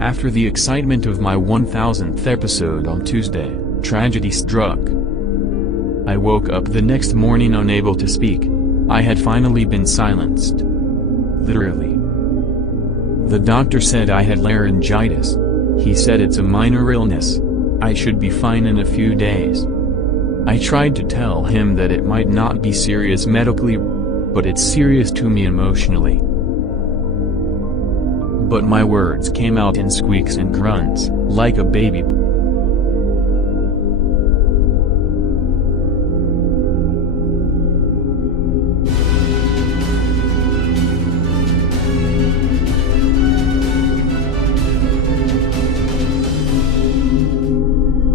After the excitement of my 1000th episode on Tuesday, tragedy struck. I woke up the next morning unable to speak. I had finally been silenced. Literally. The doctor said I had laryngitis. He said it's a minor illness. I should be fine in a few days. I tried to tell him that it might not be serious medically, but it's serious to me emotionally. But my words came out in squeaks and grunts, like a baby.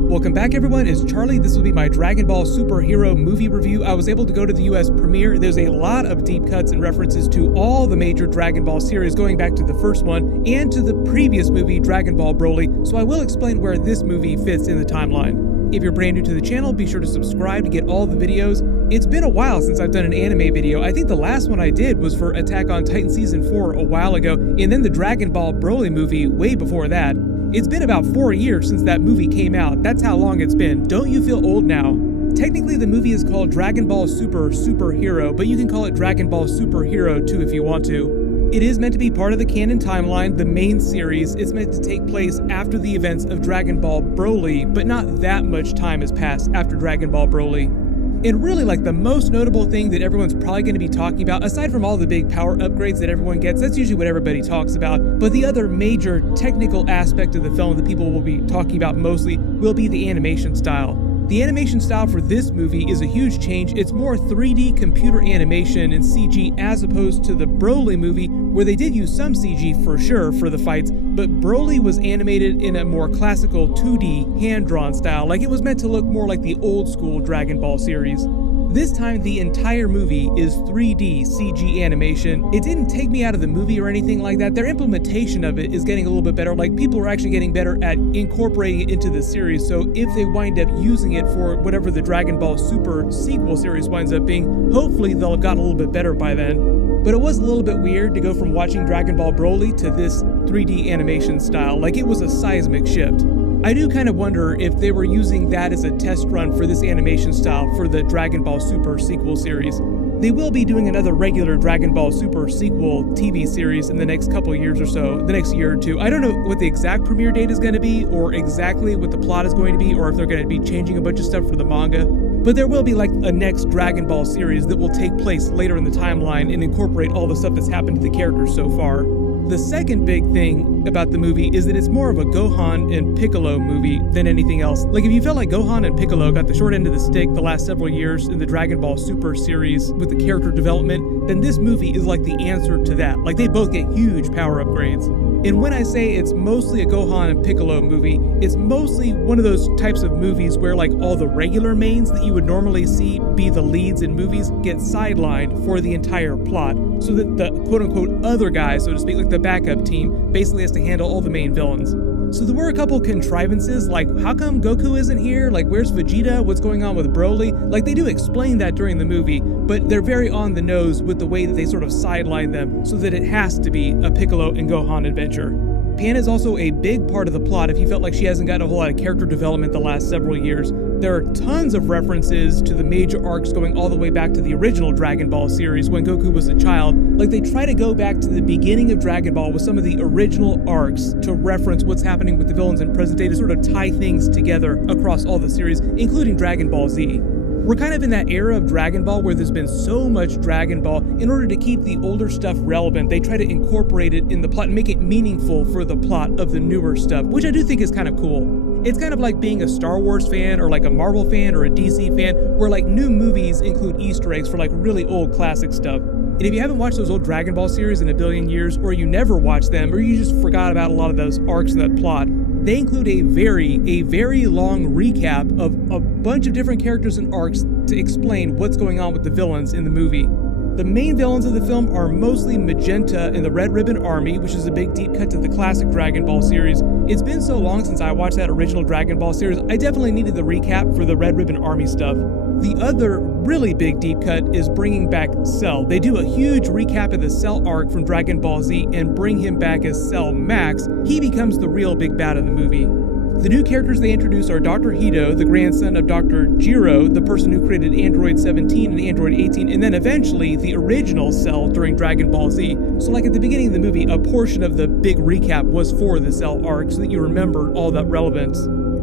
Welcome back everyone, it's Charlie. This will be my Dragon Ball superhero movie review. I was able to go to the US premiere. There's a lot of deep cuts and references to all the major Dragon Ball series going back to the first one and to the previous movie Dragon Ball Broly, so I will explain where this movie fits in the timeline. If you're brand new to the channel, be sure to subscribe to get all the videos. It's been a while since I've done an anime video. I think the last one I did was for Attack on Titan Season 4 a while ago, and then the Dragon Ball Broly movie way before that. It's been about 4 years since that movie came out. That's how long it's been. Don't you feel old now? Technically, the movie is called Dragon Ball Superhero, but you can call it Dragon Ball Superhero 2 if you want to. It is meant to be part of the canon timeline, the main series. It's meant to take place after the events of Dragon Ball Broly, but not that much time has passed after Dragon Ball Broly. And really, like, the most notable thing that everyone's probably going to be talking about, aside from all the big power upgrades that everyone gets, that's usually what everybody talks about, but the other major technical aspect of the film that people will be talking about mostly will be the animation style. The animation style for this movie is a huge change. It's more 3D computer animation and CG as opposed to the Broly movie, where they did use some CG for sure for the fights, but Broly was animated in a more classical 2D hand-drawn style, like it was meant to look more like the old school Dragon Ball series. This time, the entire movie is 3D CG animation. It didn't take me out of the movie or anything like that. Their implementation of it is getting a little bit better. Like, people are actually getting better at incorporating it into the series, so if they wind up using it for whatever the Dragon Ball Super sequel series winds up being, hopefully they'll have gotten a little bit better by then. But it was a little bit weird to go from watching Dragon Ball Broly to this 3D animation style. Like, it was a seismic shift. I do kind of wonder if they were using that as a test run for this animation style for the Dragon Ball Super sequel series. They will be doing another regular Dragon Ball Super sequel TV series in the next couple of years or so, the next year or two. I don't know what the exact premiere date is going to be, or exactly what the plot is going to be, or if they're going to be changing a bunch of stuff for the manga. But there will be like a next Dragon Ball series that will take place later in the timeline and incorporate all the stuff that's happened to the characters so far. The second big thing about the movie is that it's more of a Gohan and Piccolo movie than anything else. Like, if you felt like Gohan and Piccolo got the short end of the stick the last several years in the Dragon Ball Super series with the character development, then this movie is like the answer to that. Like, they both get huge power upgrades. And when I say it's mostly a Gohan and Piccolo movie, it's mostly one of those types of movies where, like, all the regular mains that you would normally see be the leads in movies get sidelined for the entire plot, so that the quote-unquote other guys, so to speak, like the backup team, basically has to handle all the main villains. So there were a couple contrivances, like, how come Goku isn't here? Like, where's Vegeta? What's going on with Broly? Like, they do explain that during the movie, but they're very on the nose with the way that they sort of sideline them so that it has to be a Piccolo and Gohan adventure. Pan is also a big part of the plot if you felt like she hasn't gotten a whole lot of character development the last several years. There are tons of references to the major arcs going all the way back to the original Dragon Ball series when Goku was a child. Like, they try to go back to the beginning of Dragon Ball with some of the original arcs to reference what's happening with the villains in present day, to sort of tie things together across all the series, including Dragon Ball Z. We're kind of in that era of Dragon Ball where there's been so much Dragon Ball. In order to keep the older stuff relevant, they try to incorporate it in the plot and make it meaningful for the plot of the newer stuff, which I do think is kind of cool. It's kind of like being a Star Wars fan or like a Marvel fan or a DC fan, where like new movies include Easter eggs for like really old classic stuff. And if you haven't watched those old Dragon Ball series in a billion years, or you never watched them, or you just forgot about a lot of those arcs in that plot, they include a very long recap of a bunch of different characters and arcs to explain what's going on with the villains in the movie. The main villains of the film are mostly Magenta and the Red Ribbon Army, which is a big deep cut to the classic Dragon Ball series. It's been so long since I watched that original Dragon Ball series, I definitely needed the recap for the Red Ribbon Army stuff. The other really big deep cut is bringing back Cell. They do a huge recap of the Cell arc from Dragon Ball Z and bring him back as Cell Max. He becomes the real big bad of the movie. The new characters they introduce are Dr. Hito, the grandson of Dr. Jiro, the person who created Android 17 and Android 18, and then eventually the original Cell during Dragon Ball Z. So like at the beginning of the movie, a portion of the big recap was for the Cell arc so that you remember all that relevance.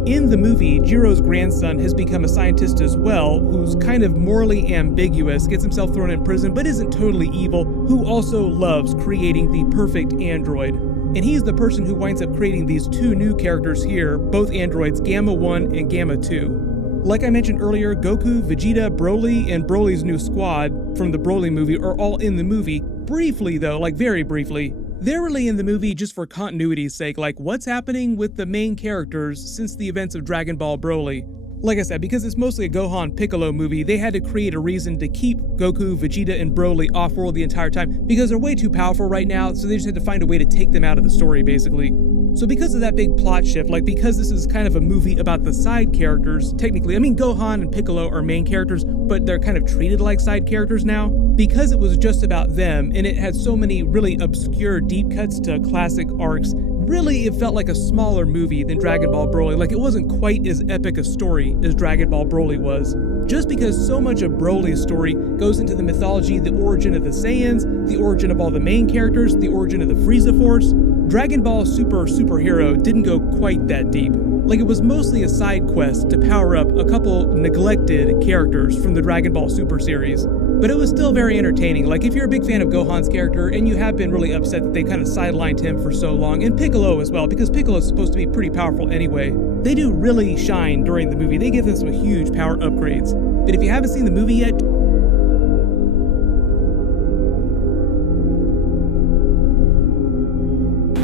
In the movie, Jiro's grandson has become a scientist as well, who's kind of morally ambiguous, gets himself thrown in prison, but isn't totally evil, who also loves creating the perfect android. And he's the person who winds up creating these two new characters here, both androids, Gamma 1 and Gamma 2. Like I mentioned earlier, Goku, Vegeta, Broly, and Broly's new squad from the Broly movie are all in the movie. Briefly though, like very briefly. They're really in the movie just for continuity's sake, like what's happening with the main characters since the events of Dragon Ball Broly. Like I said, because it's mostly a Gohan Piccolo movie, they had to create a reason to keep Goku, Vegeta, and Broly off-world the entire time because they're way too powerful right now, so they just had to find a way to take them out of the story, basically. So because of that big plot shift, like because this is kind of a movie about the side characters, technically, I mean Gohan and Piccolo are main characters, but they're kind of treated like side characters now. Because it was just about them, and it had so many really obscure deep cuts to classic arcs, really it felt like a smaller movie than Dragon Ball Broly, like it wasn't quite as epic a story as Dragon Ball Broly was. Just because so much of Broly's story goes into the mythology, the origin of the Saiyans, the origin of all the main characters, the origin of the Frieza Force, Dragon Ball Superhero didn't go quite that deep. Like it was mostly a side quest to power up a couple neglected characters from the Dragon Ball Super series. But it was still very entertaining. Like if you're a big fan of Gohan's character and you have been really upset that they kind of sidelined him for so long, and Piccolo as well, because Piccolo is supposed to be pretty powerful anyway, they do really shine during the movie. They give them some huge power upgrades. But if you haven't seen the movie yet,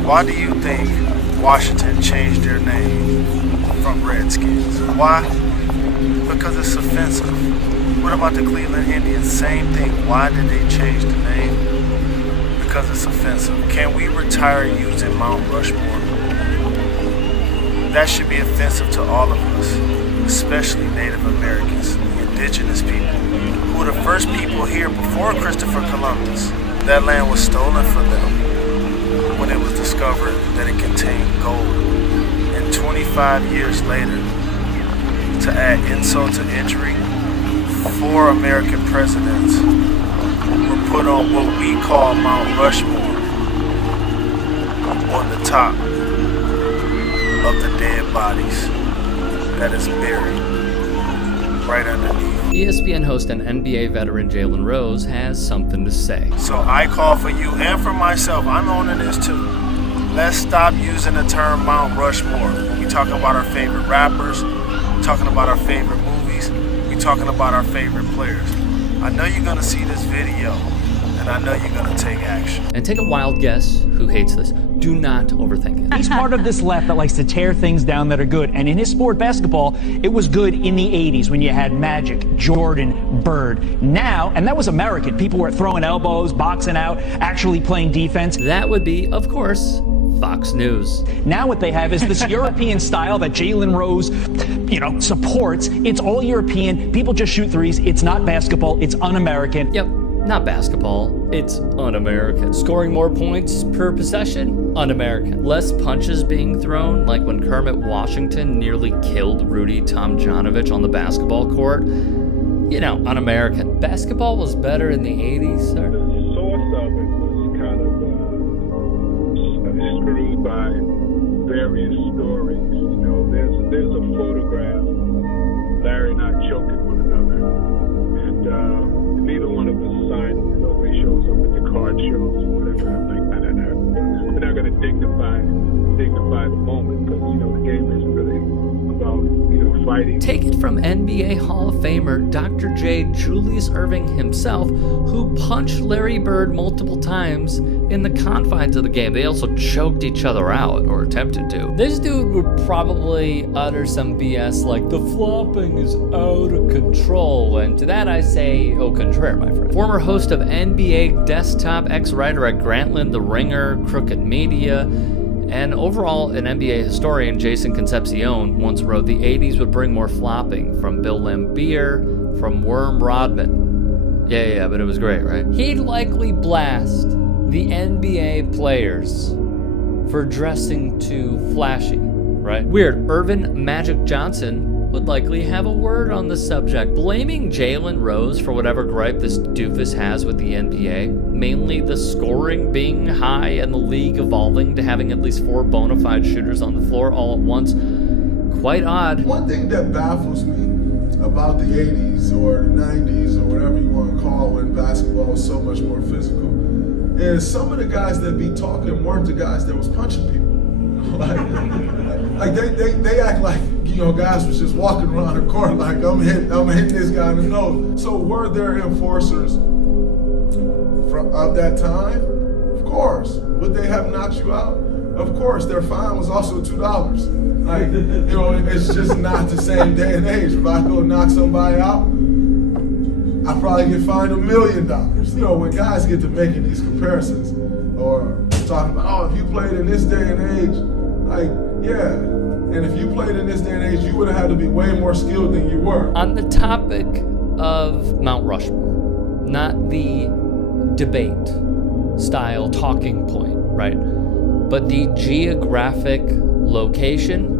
why do you think Washington changed their name from Redskins? Why? Because it's offensive. What about the Cleveland Indians? Same thing. Why did they change the name? Because it's offensive. Can we retire using Mount Rushmore? That should be offensive to all of us, especially Native Americans, the indigenous people, who were the first people here before Christopher Columbus. That land was stolen from them when it was discovered that it contained gold. And 25 years later, to add insult to injury, 4 American presidents were put on what we call Mount Rushmore, on the top of the dead bodies that is buried right underneath. ESPN host and NBA veteran Jalen Rose has something to say. So I call for you and for myself, I'm owning this too. Let's stop using the term Mount Rushmore when we talking about our favorite rappers, talking about our favorite movies, we talking about our favorite players. I know you're gonna see this video, and I know you're gonna take action. And take a wild guess who hates this. Do not overthink it. He's part of this left that likes to tear things down that are good. And in his sport, basketball, it was good in the 80s when you had Magic, Jordan, Bird. Now, and that was American. People were throwing elbows, boxing out, actually playing defense. That would be, of course, Fox News. Now what they have is this European style that Jalen Rose, supports. It's all European. People just shoot threes. It's not basketball. It's un-American. Yep, not basketball. It's un-American. Scoring more points per possession? Un-American. Less punches being thrown, like when Kermit Washington nearly killed Rudy Tomjanovich on the basketball court? Un-American. Basketball was better in the 80s, sir. The source of it was kind of screwed by various stories. There's a photograph, Larry and I choking one another, and neither one of us signed it. Nobody shows up at the card shows or whatever. I'm like, we're not going to dignify the moment because the game isn't really about, fighting. Take it from NBA Hall of Famer Dr. J. Julius Erving himself, who punched Larry Bird multiple times in the confines of the game. They also choked each other out, or attempted to. This dude would probably utter some BS like, the flopping is out of control, and to that I say, au contraire, my friend. Former host of NBA Desktop, ex-writer at Grantland, The Ringer, Crooked Media, and overall an NBA historian, Jason Concepcion, once wrote the 80s would bring more flopping from Bill Laimbeer, from Worm Rodman. Yeah, but it was great, right? He'd likely blast the NBA players for dressing too flashy, right? Weird. Irvin Magic Johnson would likely have a word on the subject, blaming Jalen Rose for whatever gripe this doofus has with the NBA, mainly the scoring being high and the league evolving to having at least 4 bona fide shooters on the floor all at once. Quite odd. One thing that baffles me about the 80s or the 90s or whatever you want to call when basketball was so much more physical is some of the guys that be talking weren't the guys that was punching people. Like they act like, guys was just walking around the court like, I'm hitting this guy in the nose. So were there enforcers of that time? Of course. Would they have knocked you out? Of course. Their fine was also $2. Like, it's just not the same day and age. If I go knock somebody out, I probably get fined $1 million. When guys get to making these comparisons or talking about, if you played in this day and age, like, yeah. And if you played in this day and age, you would have had to be way more skilled than you were. On the topic of Mount Rushmore, not the debate style talking point, right? But the geographic location,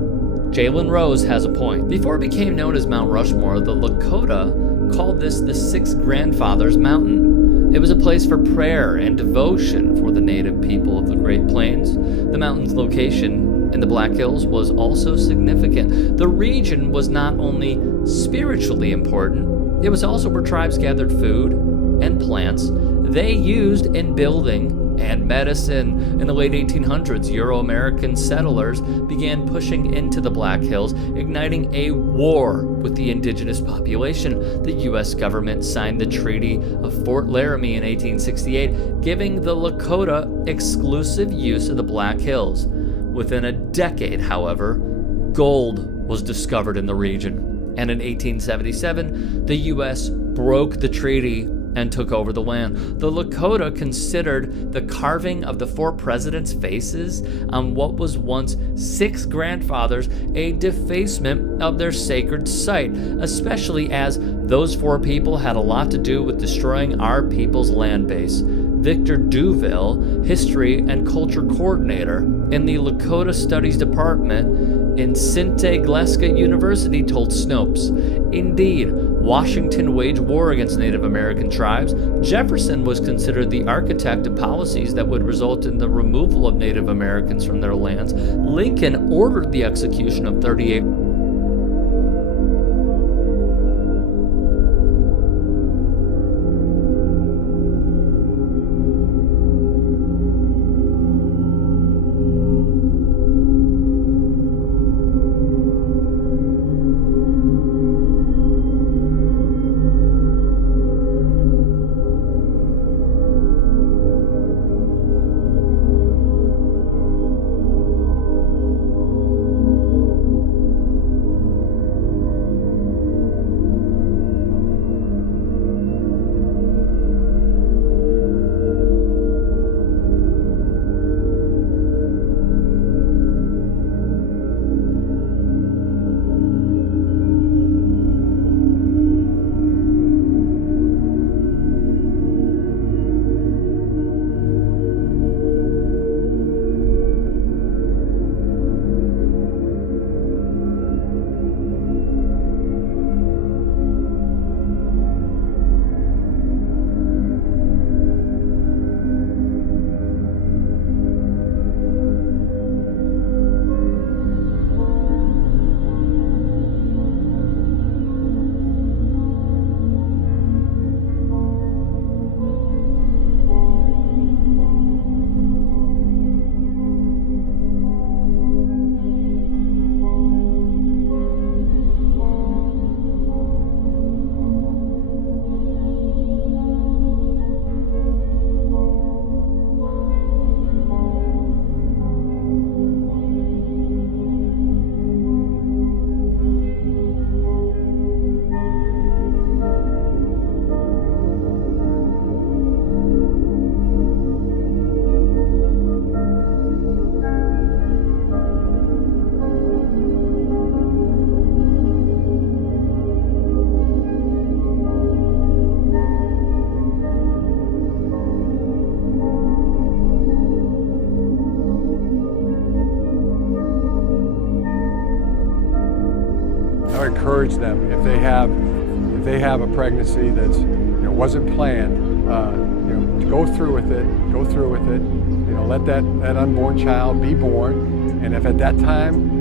Jalen Rose has a point. Before it became known as Mount Rushmore, the Lakota called this the Six Grandfathers Mountain. It was a place for prayer and devotion for the native people of the Great Plains. The mountain's location in the Black Hills was also significant. The region was not only spiritually important, it was also where tribes gathered food and plants they used in building and medicine. In the late 1800s, Euro-American settlers began pushing into the Black Hills, igniting a war with the indigenous population. The U.S. government signed the Treaty of Fort Laramie in 1868, giving the Lakota exclusive use of the Black Hills. Within a decade, however, gold was discovered in the region, and in 1877, the U.S. broke the treaty and took over the land. The Lakota considered the carving of the 4 presidents' faces on what was once 6 grandfathers a defacement of their sacred site, especially as those 4 people had a lot to do with destroying our people's land base. Victor Duville, History and Culture Coordinator in the Lakota Studies Department in Sinte Gleska University, told Snopes, "Indeed, Washington waged war against Native American tribes. Jefferson was considered the architect of policies that would result in the removal of Native Americans from their lands. Lincoln ordered the execution of 38 encourage them if they have a pregnancy that's wasn't planned, to go through with it. Let that unborn child be born, and if at that time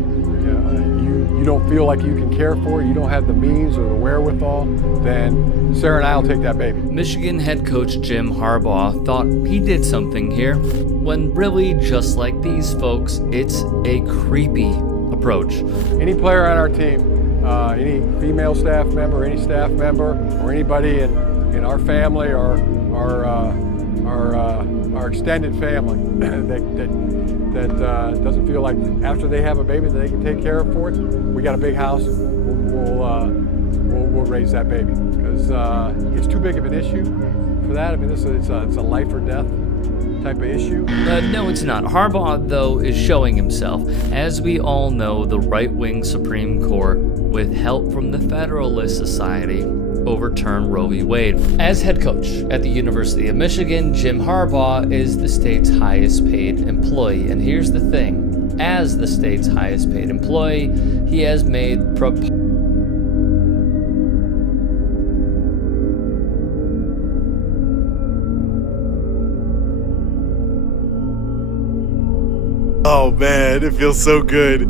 you don't feel like you can care for it, you don't have the means or the wherewithal, then Sarah and I will take that baby. Michigan head coach Jim Harbaugh thought he did something here, when really, just like these folks, it's a creepy approach. Any player on our team, any female staff member, any staff member, or anybody in our family or our extended family that doesn't feel like after they have a baby that they can take care of for it, we got a big house, we'll raise that baby, because it's too big of an issue for that. I mean, it's a life or death type of issue. No, it's not. Harbaugh, though, is showing himself. As we all know, the right-wing Supreme Court, with help from the Federalist Society, overturned Roe v. Wade. As head coach at the University of Michigan, Jim Harbaugh is the state's highest paid employee. And here's the thing. As the state's highest paid employee, he has made Oh man, it feels so good.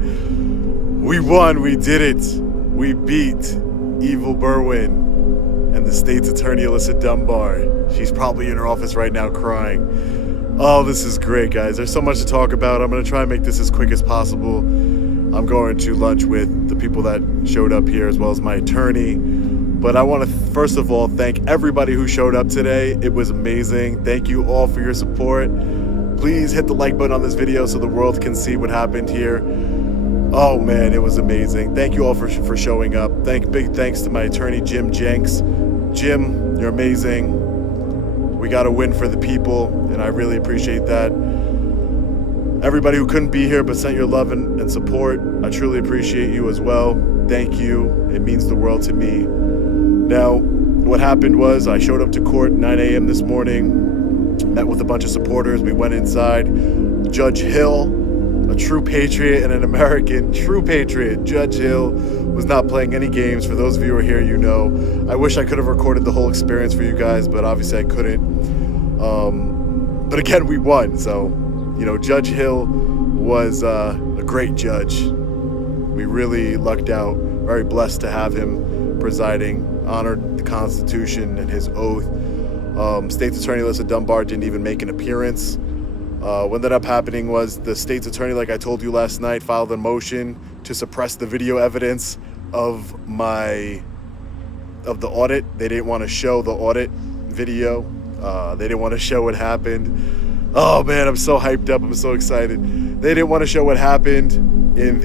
We won, we did it. We beat Evil Berwin and the state's attorney, Alyssa Dunbar. She's probably in her office right now crying. Oh, this is great, guys. There's so much to talk about. I'm going to try and make this as quick as possible. I'm going to lunch with the people that showed up here, as well as my attorney. But I want to, first of all, thank everybody who showed up today. It was amazing. Thank you all for your support. Please hit the like button on this video so the world can see what happened here. Oh man, it was amazing. Thank you all for showing up. Big thanks to my attorney, Jim Jenks. Jim, you're amazing. We got a win for the people, and I really appreciate that. Everybody who couldn't be here but sent your love and support, I truly appreciate you as well. Thank you. It means the world to me. Now, what happened was I showed up to court 9 a.m. this morning, met with a bunch of supporters. We went inside. Judge Hill, a true patriot and an American true patriot, Judge Hill, was not playing any games. For those of you who are here, you know. I wish I could have recorded the whole experience for you guys, but obviously I couldn't. But again, we won. So, Judge Hill was a great judge. We really lucked out. Very blessed to have him presiding, honored the Constitution and his oath. State's Attorney Alyssa Dunbar didn't even make an appearance. What ended up happening was the state's attorney, like I told you last night, filed a motion to suppress the video evidence of the audit. They didn't want to show the audit video. They didn't want to show what happened. Oh man, I'm so hyped up. I'm so excited. They didn't want to show what happened in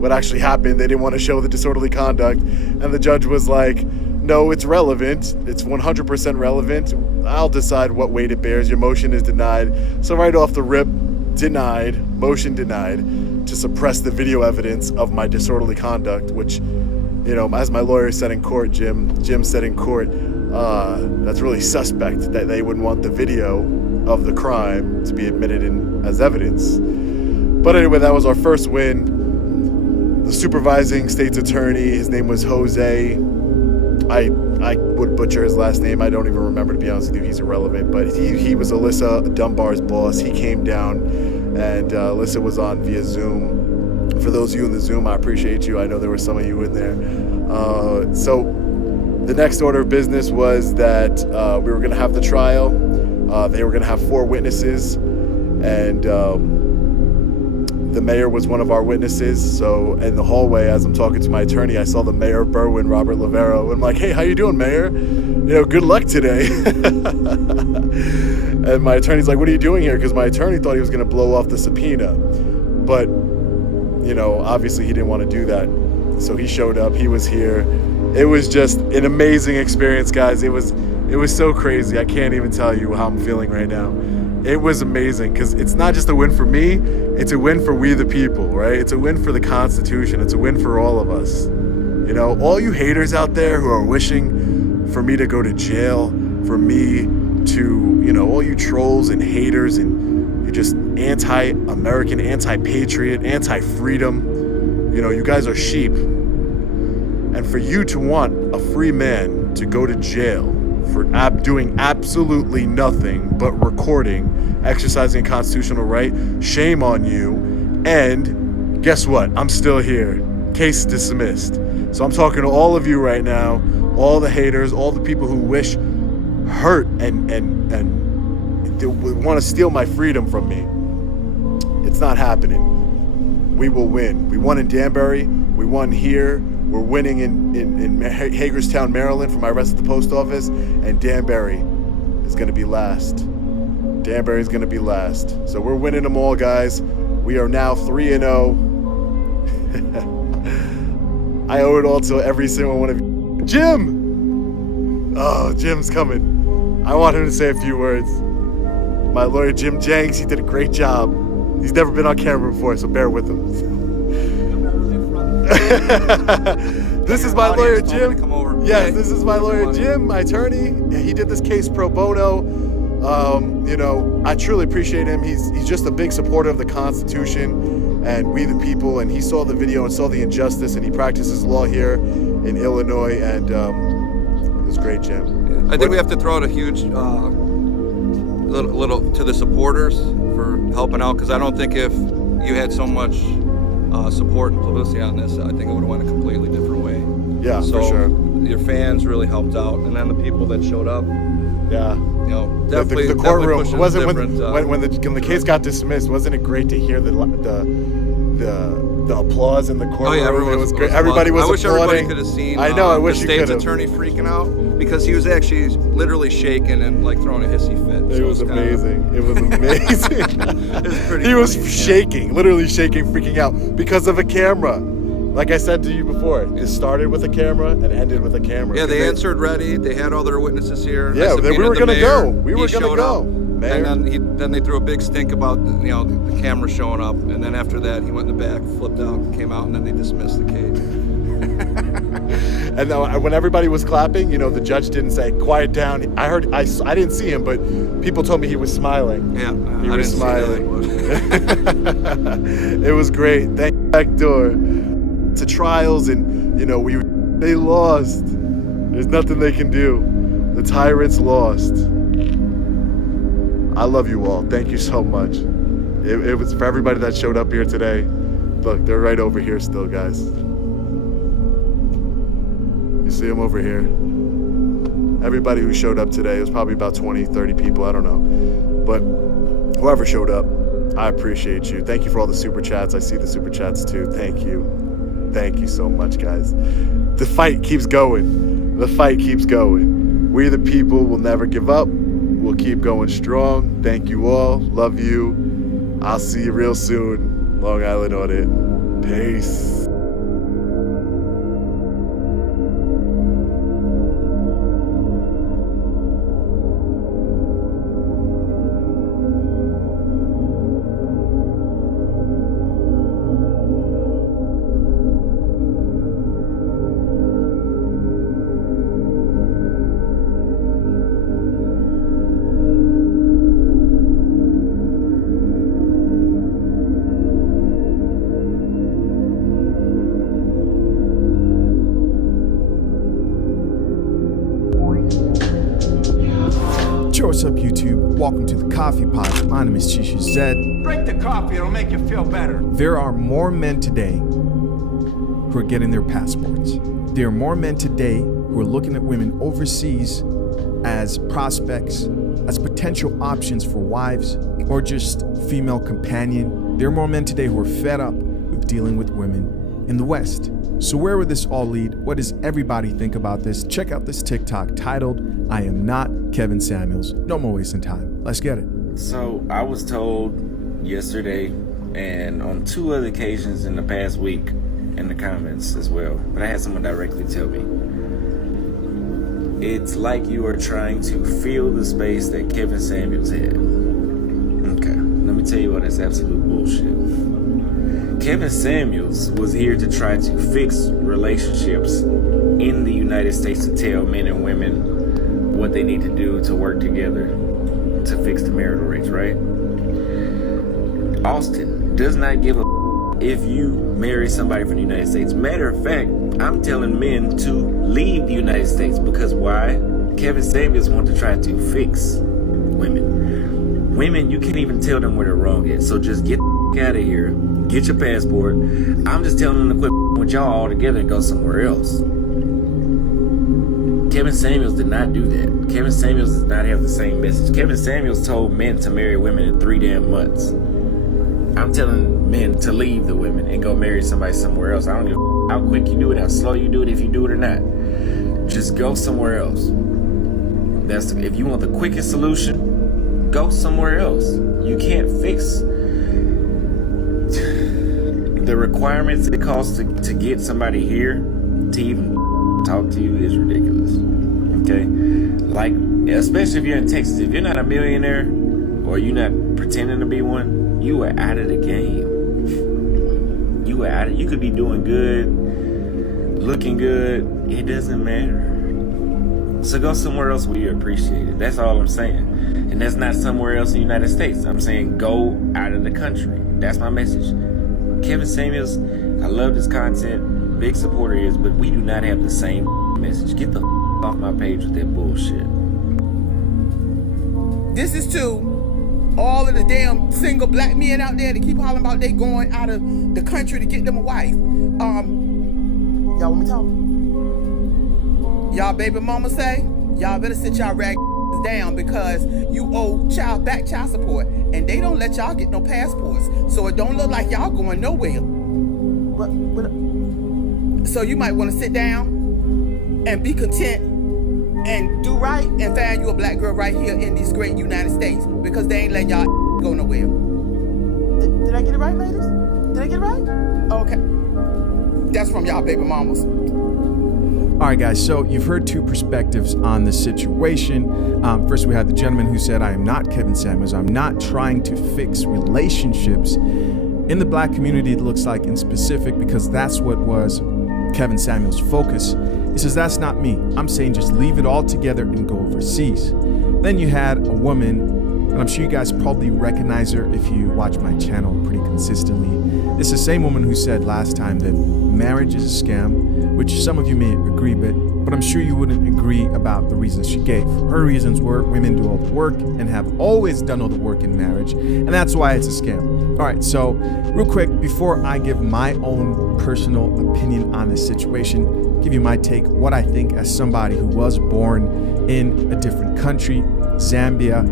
what actually happened. They didn't want to show the disorderly conduct. And the judge was like, no, it's relevant. It's 100% relevant. I'll decide what weight it bears. Your motion is denied. So right off the rip, motion denied to suppress the video evidence of my disorderly conduct, which, as my lawyer said in court, Jim said in court, that's really suspect that they wouldn't want the video of the crime to be admitted as evidence. But anyway, that was our first win. The supervising state's attorney, his name was Jose. I would butcher his last name. I don't even remember, to be honest with you. He's irrelevant. But he was Alyssa Dunbar's boss. He came down, and Alyssa was on via Zoom. For those of you in the Zoom, I appreciate you. I know there were some of you in there. So the next order of business was that we were going to have the trial. They were going to have 4 witnesses, and the mayor was one of our witnesses. So in the hallway, as I'm talking to my attorney, I saw the mayor of Berwyn, Robert Lavero. I'm like, hey, how you doing, mayor? Good luck today. And my attorney's like, what are you doing here? Because my attorney thought he was going to blow off the subpoena. But, obviously he didn't want to do that. So he showed up. He was here. It was just an amazing experience, guys. It was so crazy. I can't even tell you how I'm feeling right now. It was amazing, because it's not just a win for me, it's a win for we the people, right? It's a win for the Constitution. It's a win for all of us. All you haters out there who are wishing for me to go to jail, for me to, all you trolls and haters, and you're just anti-American, anti-patriot, anti-freedom, you guys are sheep. And for you to want a free man to go to jail for doing absolutely nothing but recording, exercising a constitutional right, shame on you. And guess what? I'm still here. Case dismissed. So I'm talking to all of you right now, all the haters, all the people who wish hurt and they want to steal my freedom from me. It's not happening. We will win. We won in Danbury. We won here. We're winning in Hagerstown, Maryland for my arrest at the post office. And Danbury is going to be last. Danbury is going to be last. So we're winning them all, guys. We are now 3-0. I owe it all to every single one of you. Jim! Oh, Jim's coming. I want him to say a few words. My lawyer, Jim Jenks, he did a great job. He's never been on camera before, so bear with him. This is my lawyer, Jim. Yes, this is my lawyer, Jim, my attorney. He did this case pro bono. I truly appreciate him. He's just a big supporter of the Constitution and we the people. And he saw the video and saw the injustice, and he practices law here in Illinois. And it was great, Jim. I think we have to throw out a huge little to the supporters for helping out, because I don't think if you had so much support and publicity on this, I think it would have went a completely different way. Yeah, so for sure. Your fans really helped out, and then the people that showed up. Yeah. Definitely. The courtroom definitely wasn't when the case got dismissed. Wasn't it great to hear the applause in the courtroom? Oh yeah, everyone was great. Everybody was applauding. applauding. I wish everybody could have seen. I know. I wish the you could state's attorney freaking out, because he was actually literally shaking and like throwing a hissy fit. It was amazing. It was amazing. It was pretty. He was shaking, literally shaking, freaking out because of a camera. Like I said to you before, it started with a camera and ended with a camera. Yeah, they answered ready. They had all their witnesses here. Yeah, we were gonna go. We were gonna go. Mayor. And then they threw a big stink about the camera showing up, and then after that he went in the back, flipped out, came out, and then they dismissed the case. And when everybody was clapping, the judge didn't say quiet down. I didn't see him, but people told me he was smiling. Yeah, he was smiling. It was great. Thank you, back door. To trials, and they lost. There's nothing they can do. The tyrants lost. I love you all. Thank you so much. It was for everybody that showed up here today. Look, they're right over here still, guys. You see them over here. Everybody who showed up today, it was probably about 20, 30 people, I don't know. But whoever showed up, I appreciate you. Thank you for all the super chats. I see the super chats too. Thank you. Thank you so much, guys. The fight keeps going. The fight keeps going. We the people will never give up. We'll keep going strong. Thank you all. Love you. I'll see you real soon. Long Island on it. Peace. What's up, YouTube? Welcome to the Coffee Pod. My name is Chishu Zed. Drink the coffee, it'll make you feel better. There are more men today who are getting their passports. There are more men today who are looking at women overseas as prospects, as potential options for wives, or just female companion. There are more men today who are fed up with dealing with women in the West. So where would this all lead? What does everybody think about this? Check out this TikTok titled, I am not Kevin Samuels. No more wasting time. Let's get it. So I was told yesterday and on 2 other occasions in the past week in the comments as well, but I had someone directly tell me, it's like you are trying to fill the space that Kevin Samuels had. Okay, let me tell you what, that's absolute bullshit. Kevin Samuels was here to try to fix relationships in the United States, to tell men and women what they need to do to work together to fix the marital rates, right? Austin does not give a if you marry somebody from the United States. Matter of fact, I'm telling men to leave the United States because why? Kevin Samuels wants to try to fix women. Women, you can't even tell them where they're wrong at. So just get the out of here. Get your passport. I'm just telling them to quit with y'all all together and go somewhere else. Kevin Samuels did not do that. Kevin Samuels does not have the same message. Kevin Samuels told men to marry women in 3 damn months. I'm telling men to leave the women and go marry somebody somewhere else. I don't give a how quick you do it, how slow you do it, if you do it or not. Just go somewhere else. If you want the quickest solution, go somewhere else. You can't fix the requirements it costs to get somebody here to even talk to you is ridiculous. Okay? Like, especially if you're in Texas. If you're not a millionaire or you're not pretending to be one, you are out of the game. You are out of, you could be doing good, looking good, it doesn't matter. So go somewhere else where you're appreciated. That's all I'm saying. And that's not somewhere else in the United States. I'm saying go out of the country. That's my message. Kevin Samuels, I love his content, big supporter is, but we do not have the same message. Get the off my page with that bullshit. This is to all of the damn single black men out there that keep hollering about they going out of the country to get them a wife. Y'all want me to talk? Y'all baby mama say, y'all better sit y'all rag down because you owe child support and they don't let y'all get no passports. So it don't look like y'all going nowhere. So you might want to sit down and be content and do right and find you a black girl right here in these great United States because they ain't letting y'all go nowhere. Did I get it right, ladies? Did I get it right? Okay. That's from y'all baby mamas. All right, guys, so you've heard two perspectives on the situation. First, we had the gentleman who said, I am not Kevin Samuels. I'm not trying to fix relationships in the black community, it looks like in specific, because that's what was Kevin Samuels' focus. He says, that's not me. I'm saying just leave it all together and go overseas. Then you had a woman, and I'm sure you guys probably recognize her if you watch my channel pretty consistently. It's the same woman who said last time that marriage is a scam, which some of you may agree, but I'm sure you wouldn't agree about the reasons she gave. Her reasons were women do all the work and have always done all the work in marriage, and that's why it's a scam. All right, so real quick, before I give my own personal opinion on this situation, give you my take, what I think as somebody who was born in a different country, Zambia.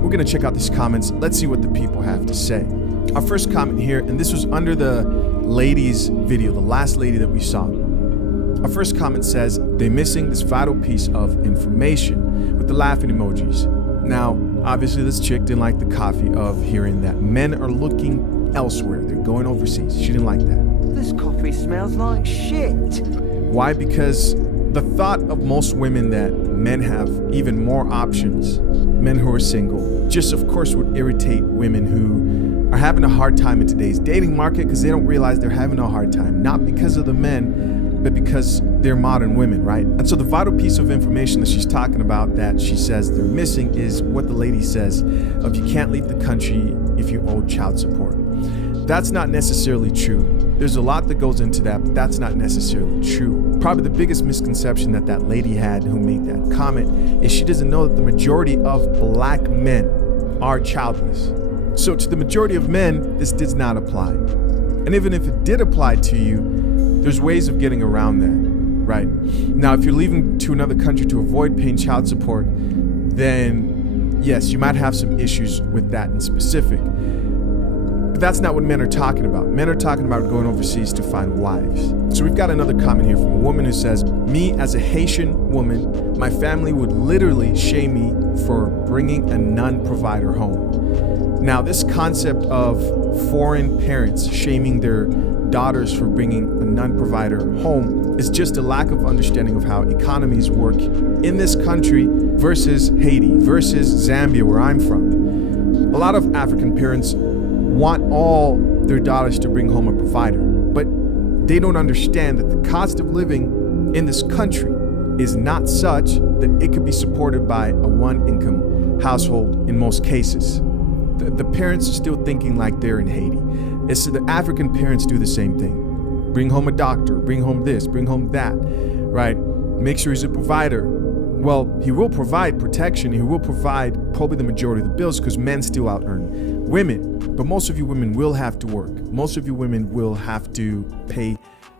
We're gonna check out these comments. Let's see what the people have to say. Our first comment here, and this was under the lady's video, the last lady that we saw. Our first comment says, they're missing this vital piece of information with the laughing emojis. Now, obviously this chick didn't like the coffee of hearing that men are looking elsewhere. They're going overseas. She didn't like that. This coffee smells like shit. Why? Because the thought of most women that men have even more options, men who are single, just of course would irritate women who are having a hard time in today's dating market because they don't realize they're having a hard time, not because of the men, but because they're modern women, right? And so the vital piece of information that she's talking about that she says they're missing is what the lady says of you can't leave the country if you owe child support. That's not necessarily true. There's a lot that goes into that, but that's not necessarily true. Probably the biggest misconception that that lady had who made that comment is she doesn't know that the majority of black men are childless. So to the majority of men, this does not apply. And even if it did apply to you, there's ways of getting around that, right? Now, if you're leaving to another country to avoid paying child support, then yes, you might have some issues with that in specific. But that's not what men are talking about. Men are talking about going overseas to find wives. So we've got another comment here from a woman who says, me as a Haitian woman, my family would literally shame me for bringing a non-provider home. Now, this concept of foreign parents shaming their daughters for bringing a non-provider home is just a lack of understanding of how economies work in this country versus Haiti, versus Zambia, where I'm from. A lot of African parents want all their daughters to bring home a provider, but they don't understand that the cost of living in this country is not such that it could be supported by a one-income household in most cases. The parents are still thinking like they're in Haiti. It's the African parents do the same thing. Bring home a doctor, bring home this, bring home that, right? Make sure he's a provider. Well, he will provide protection. He will provide probably the majority of the bills because men still out earn women. But most of you women will have to work. Most of you women will have to pay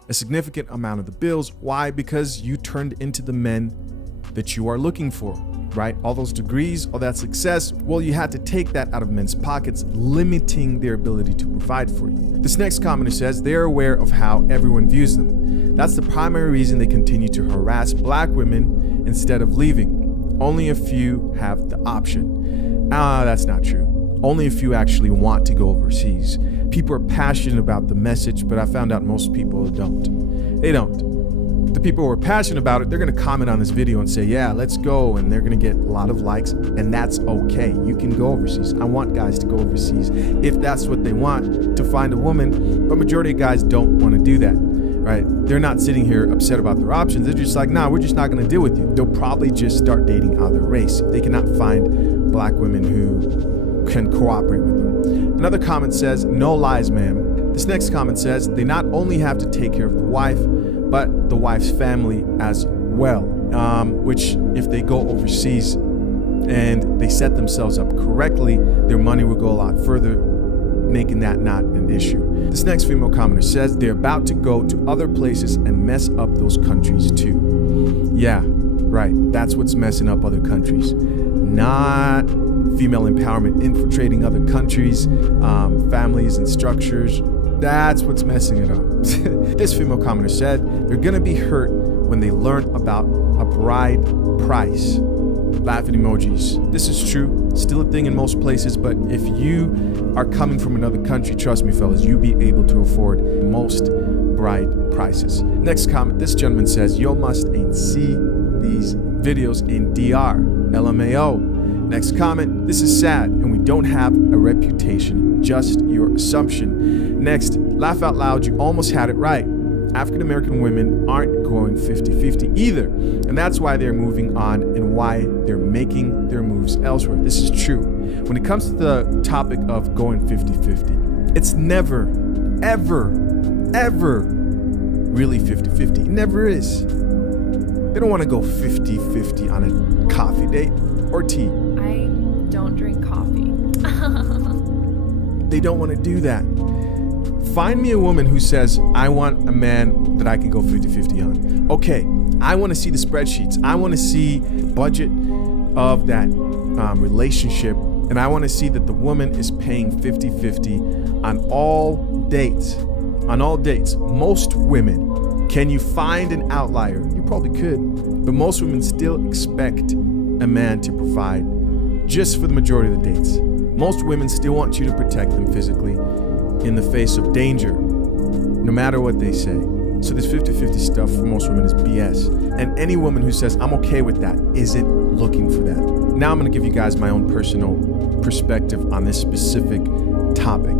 a significant amount of the bills. Why? Because you turned into the men that you are looking for, right? All those degrees, all that success, well, you had to take that out of men's pockets, limiting their ability to provide for you. This next commenter says they're aware of how everyone views them. That's the primary reason they continue to harass black women instead of leaving. Only a few have the option. That's not true. Only a few actually want to go overseas. People are passionate about the message, but I found out most people don't. They don't. The people who are passionate about it, they're going to comment on this video and say, yeah, let's go. And they're going to get a lot of likes, and that's okay. You can go overseas. I want guys to go overseas if that's what they want, to find a woman. But majority of guys don't want to do that, right? They're not sitting here upset about their options. They're just like, nah, we're just not going to deal with you. They'll probably just start dating other race. They cannot find black women who can cooperate with them. Another comment says, no lies, ma'am. This next comment says, they not only have to take care of the wife, but the wife's family as well, which if they go overseas and they set themselves up correctly, their money will go a lot further, making that not an issue. This next female commenter says they're about to go to other places and mess up those countries too. Yeah, right. That's what's messing up other countries. Not female empowerment infiltrating other countries, families and structures. That's what's messing it up. This female commenter said they're gonna be hurt when they learn about a bride price. Laughing emojis. This is true, still a thing in most places, but if you are coming from another country, trust me fellas, you'll be able to afford most bride prices. Next comment, this gentleman says, yo must ain't see these videos in DR, LMAO. Next comment, this is sad and we don't have a reputation, just your assumption. Next, laugh out loud, you almost had it right. African American women aren't going 50-50 either, and that's why they're moving on and why they're making their moves elsewhere. This is true. When it comes to the topic of going 50-50, it's never, ever, ever really 50-50. It never is. They don't want to go 50-50 on a coffee date or tea. I don't drink coffee. They don't want to do that. Find me a woman who says, I want a man that I can go 50-50 on. Okay, I want to see the spreadsheets. I want to see budget of that relationship, and I want to see that the woman is paying 50-50 on all dates. On all dates. Most women, can you find an outlier? You probably could, but most women still expect a man to provide just for the majority of the dates. Most women still want you to protect them physically in the face of danger, no matter what they say. So this 50-50 stuff for most women is BS. And any woman who says, I'm okay with that, isn't looking for that. Now I'm gonna give you guys my own personal perspective on this specific topic.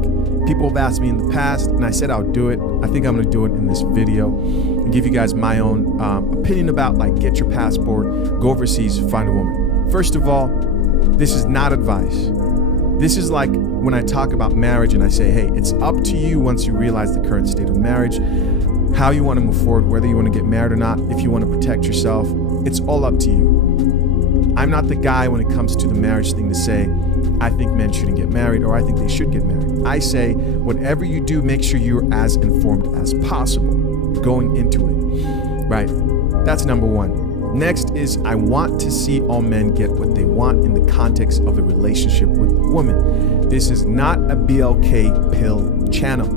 People have asked me in the past, and I said I'll do it. I think I'm gonna do it in this video and give you guys my own opinion about, like, get your passport, go overseas, find a woman. First of all, this is not advice. This is like when I talk about marriage and I say, hey, it's up to you once you realize the current state of marriage, how you want to move forward, whether you want to get married or not, if you want to protect yourself, it's all up to you. I'm not the guy when it comes to the marriage thing to say, I think men shouldn't get married or I think they should get married. I say, whatever you do, make sure you're as informed as possible going into it, right? That's number one. Next is, I want to see all men get what they want in the context of a relationship with a woman. This is not a BLK pill channel.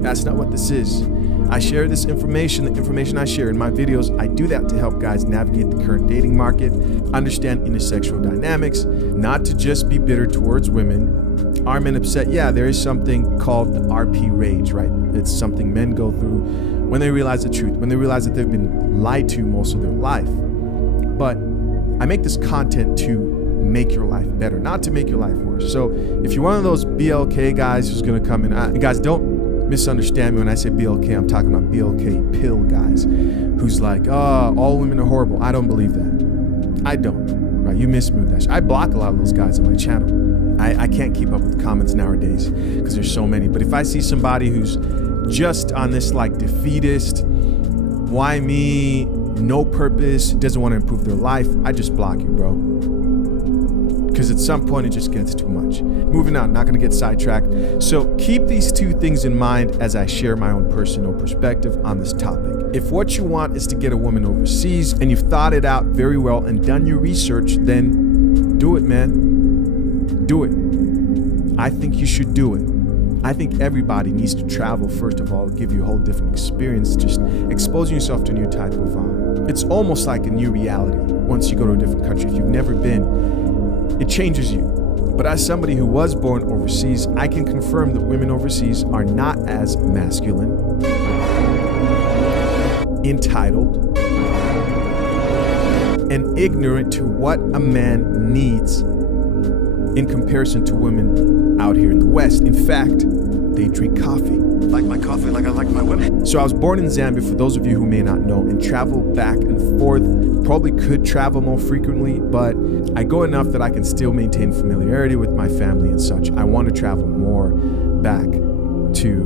That's not what this is. I share this information, the information I share in my videos, I do that to help guys navigate the current dating market, understand intersexual dynamics, not to just be bitter towards women. Are men upset? Yeah, there is something called the RP rage, right? It's something men go through when they realize the truth, when they realize that they've been lied to most of their life. But I make this content to make your life better, not to make your life worse. So if you're one of those BLK guys who's gonna come in, and guys, don't misunderstand me when I say BLK, I'm talking about BLK pill guys, who's like, oh, all women are horrible. I don't believe that. I don't, Right? You miss me with that shit. I block a lot of those guys on my channel. I can't keep up with comments nowadays because there's so many. But if I see somebody who's just on this like defeatist, why me, no purpose, doesn't want to improve their life, I just block you, bro. Because at some point it just gets too much. Moving on, not going to get sidetracked. So keep these two things in mind as I share my own personal perspective on this topic. If what you want is to get a woman overseas and you've thought it out very well and done your research, then do it, man. Do it. I think you should do it. I think everybody needs to travel, first of all, to give you a whole different experience, just exposing yourself to a new type of, it's almost like a new reality once you go to a different country. If you've never been, it changes you. But as somebody who was born overseas, I can confirm that women overseas are not as masculine, entitled, and ignorant to what a man needs in comparison to women out here in the West. In fact, they drink coffee. Like my coffee, like I like my women. So I was born in Zambia, for those of you who may not know, and travel back and forth. Probably could travel more frequently, but I go enough that I can still maintain familiarity with my family and such. I want to travel more back to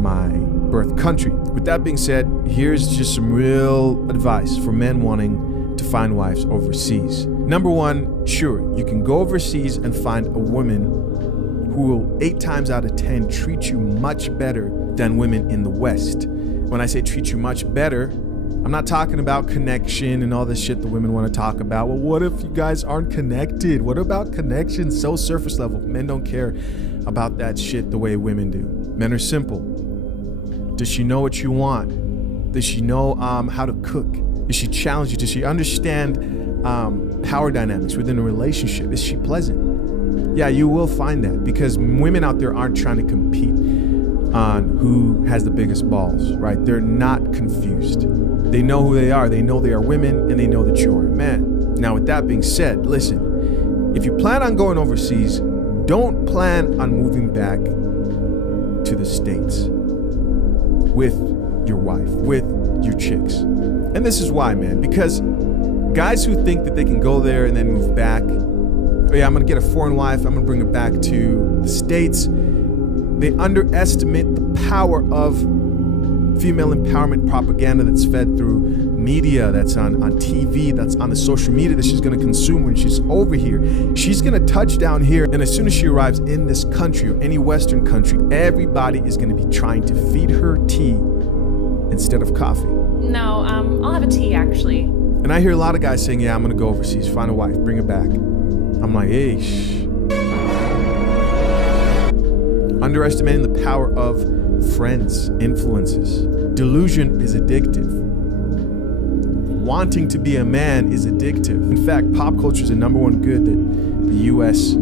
my birth country. With that being said, here's just some real advice for men wanting to find wives overseas. Number one, sure, you can go overseas and find a woman who will 8 times out of 10 treat you much better than women in the West. When I say treat you much better, I'm not talking about connection and all this shit the women want to talk about. Well, what if you guys aren't connected? What about connection? So surface level. Men don't care about that shit the way women do. Men are simple. Does she know what you want? Does she know how to cook? Does she challenge you? Does she understand power dynamics within a relationship? Is she pleasant? Yeah, you will find that, because women out there aren't trying to compete on who has the biggest balls, right? They're not confused. They know who they are. They know they are women, and they know that you're a man. Now, with that being said, listen, if you plan on going overseas, don't plan on moving back to the States with your wife, with your chicks. And this is why, man, because guys who think that they can go there and then move back, oh yeah, I'm gonna get a foreign wife, I'm gonna bring her back to the States, they underestimate the power of female empowerment propaganda that's fed through media, that's on TV, that's on the social media that she's gonna consume when she's over here. She's gonna touch down here, and as soon as she arrives in this country or any Western country, everybody is gonna be trying to feed her tea instead of coffee. No, I'll have a tea, actually. And I hear a lot of guys saying, yeah, I'm gonna go overseas, find a wife, bring her back. I'm like, hey, underestimating the power of friends, influences. Delusion is addictive. Wanting to be a man is addictive. In fact, pop culture is the #1 good that the US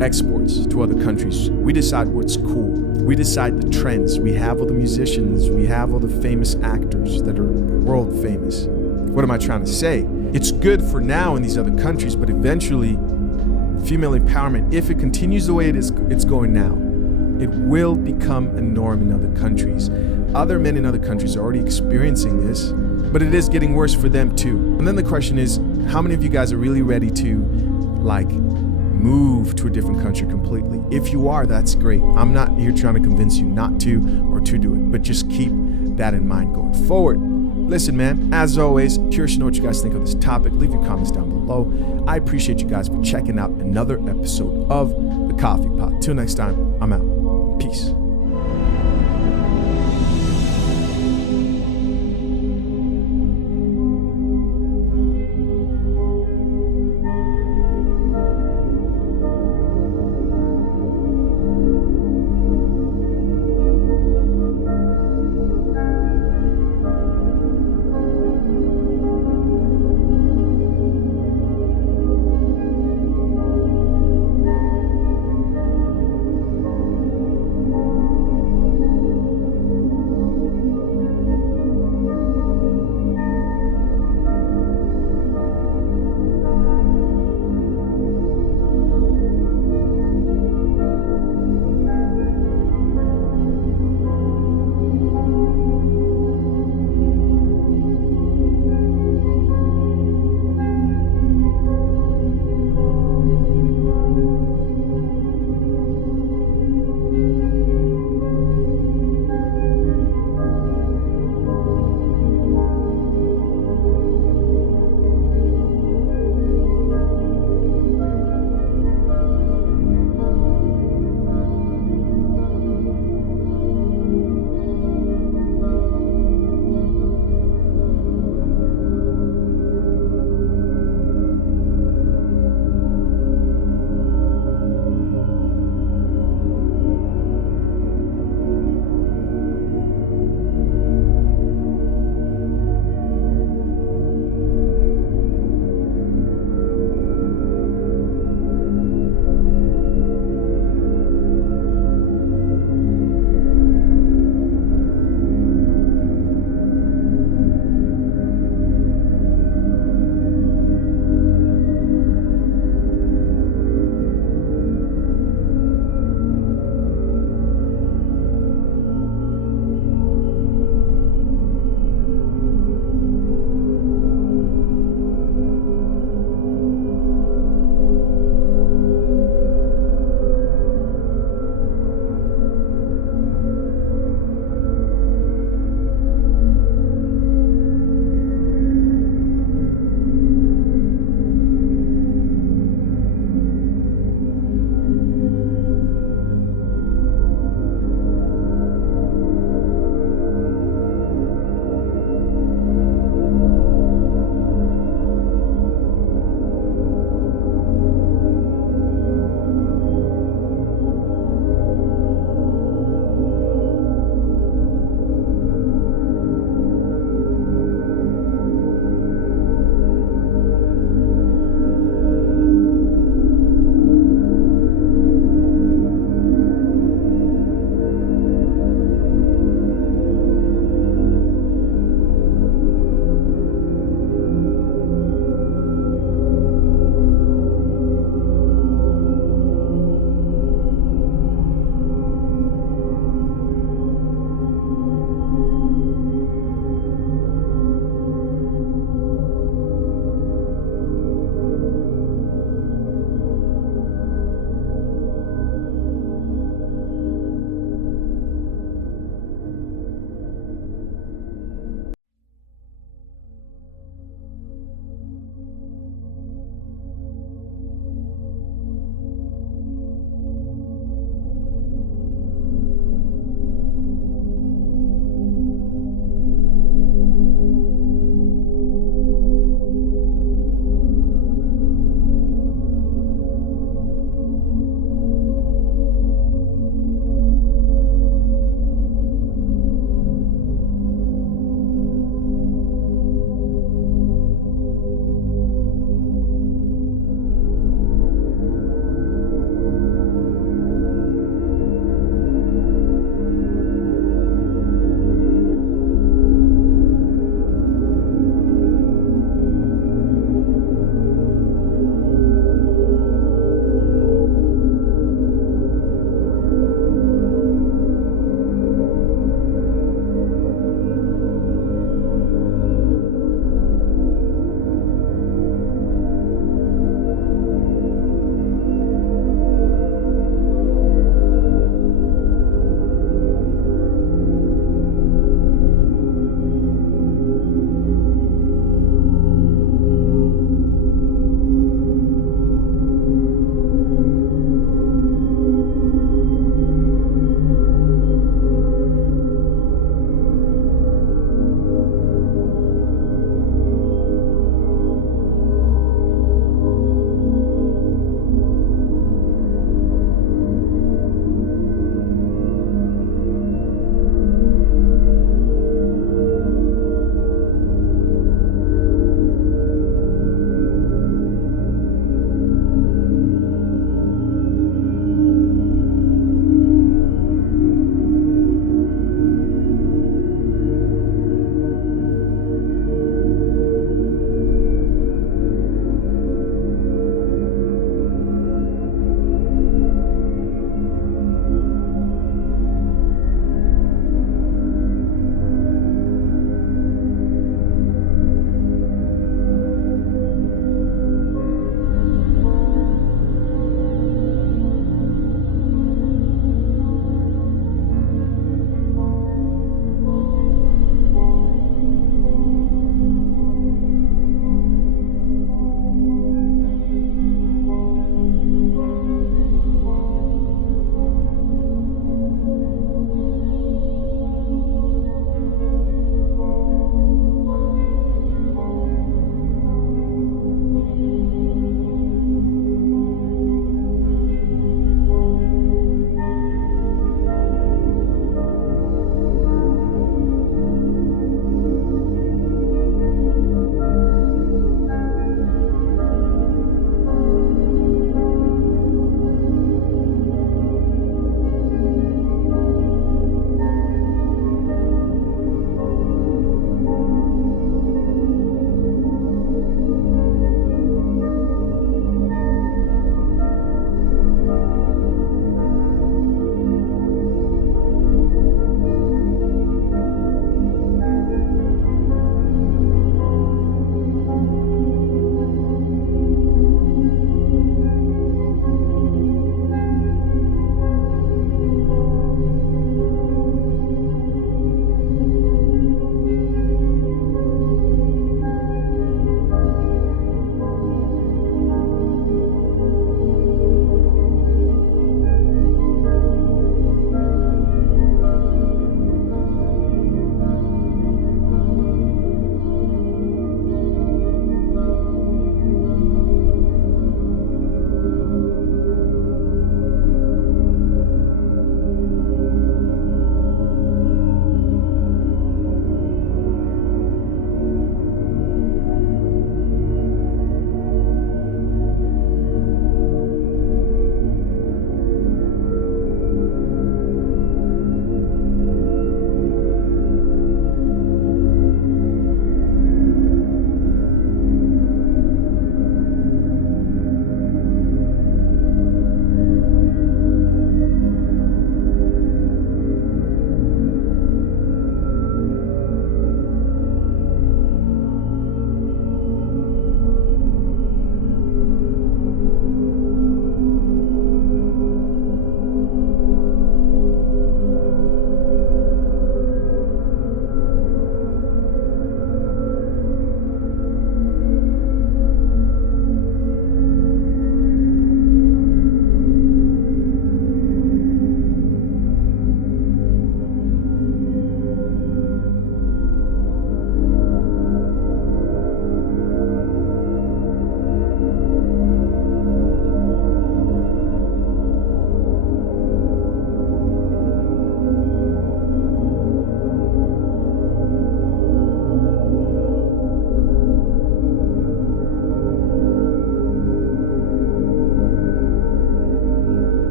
exports to other countries. We decide what's cool. We decide the trends. We have all the musicians. We have all the famous actors that are world famous. What am I trying to say? It's good for now in these other countries, but eventually, female empowerment, if it continues the way it's going now, it will become a norm in other countries. Other men in other countries are already experiencing this, but it is getting worse for them too. And then the question is, how many of you guys are really ready to, like, move to a different country completely? If you are, that's great. I'm not here trying to convince you not to or to do it, but just keep that in mind going forward. Listen, man, as always, curious to know what you guys think of this topic. Leave your comments down below. I appreciate you guys for checking out another episode of The Coffee Pot. Till next time, I'm out. Peace.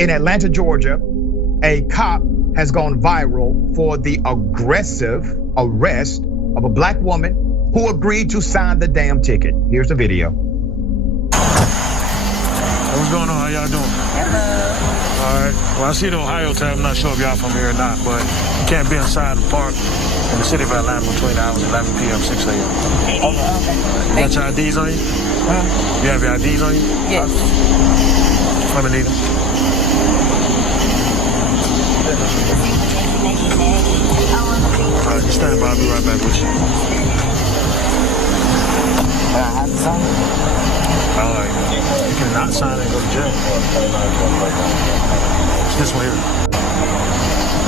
in Atlanta, Georgia, a cop has gone viral for the aggressive arrest of a black woman who agreed to sign the damn ticket. Here's the video. What's going on? How y'all doing? Hello. All right. Well, I see the Ohio tag. I'm not sure if y'all from here or not, but you can't be inside the park in the city of Atlanta between the hours of 11 p.m. 6 a.m. Okay. You got your IDs on you? Huh? You have your IDs on you? Yes. Let me need them. All right, just stand by. I'll be right back with you. I have to sign it? All right. You cannot sign it and go to jail. It's this one here.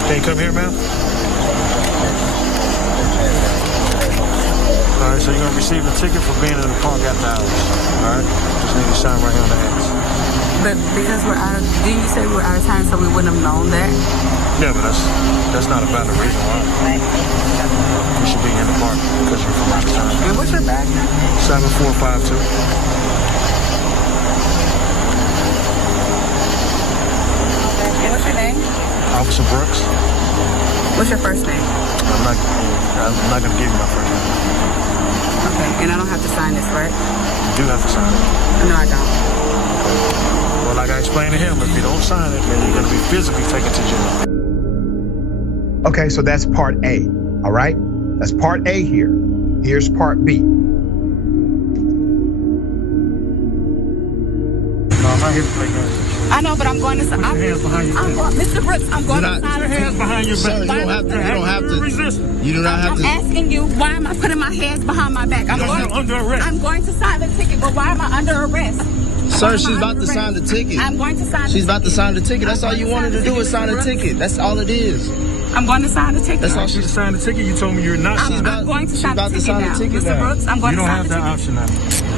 Can you come here, ma'am? All right, so you're going to receive a ticket for being in the park after hours. All right? Just need to sign right here on the hands. But because we're out of, didn't you say we're out of time so we wouldn't have known that? Yeah, but that's not a valid reason why. You should be in the park because you're from out of town. And what's your bag number? 7452. And what's your name? Officer Brooks. What's your first name? I'm not going to give you my first name. Okay, and I don't have to sign this, right? You do have to sign it. No, I don't. Well, like I explained to him, if you don't sign it, then you're going to be physically taken to jail. Okay, so that's part A, all right? That's part A here. Here's part B. No, I'm not here to play games. I know, but I'm going to sign. Put your hands behind your back. Mr. Brooks, I'm going to sign. Put your hands behind your back. Sir, You don't have to. Resist. You do not have to. I'm asking you, why am I putting my hands behind my back? Because you're under arrest. I'm going to sign the ticket, but why am I under arrest? Sir, she's about to sign the ticket. I'm going to sign the ticket. She's about to sign the ticket. That's all you wanted to do is sign the ticket. That's all it is. I'm going to sign the ticket. That's all she's signed the ticket. You told me you're not signing. I'm going to sign the ticket now. Mr. Brooks, I'm going to sign the ticket. You don't have that option now.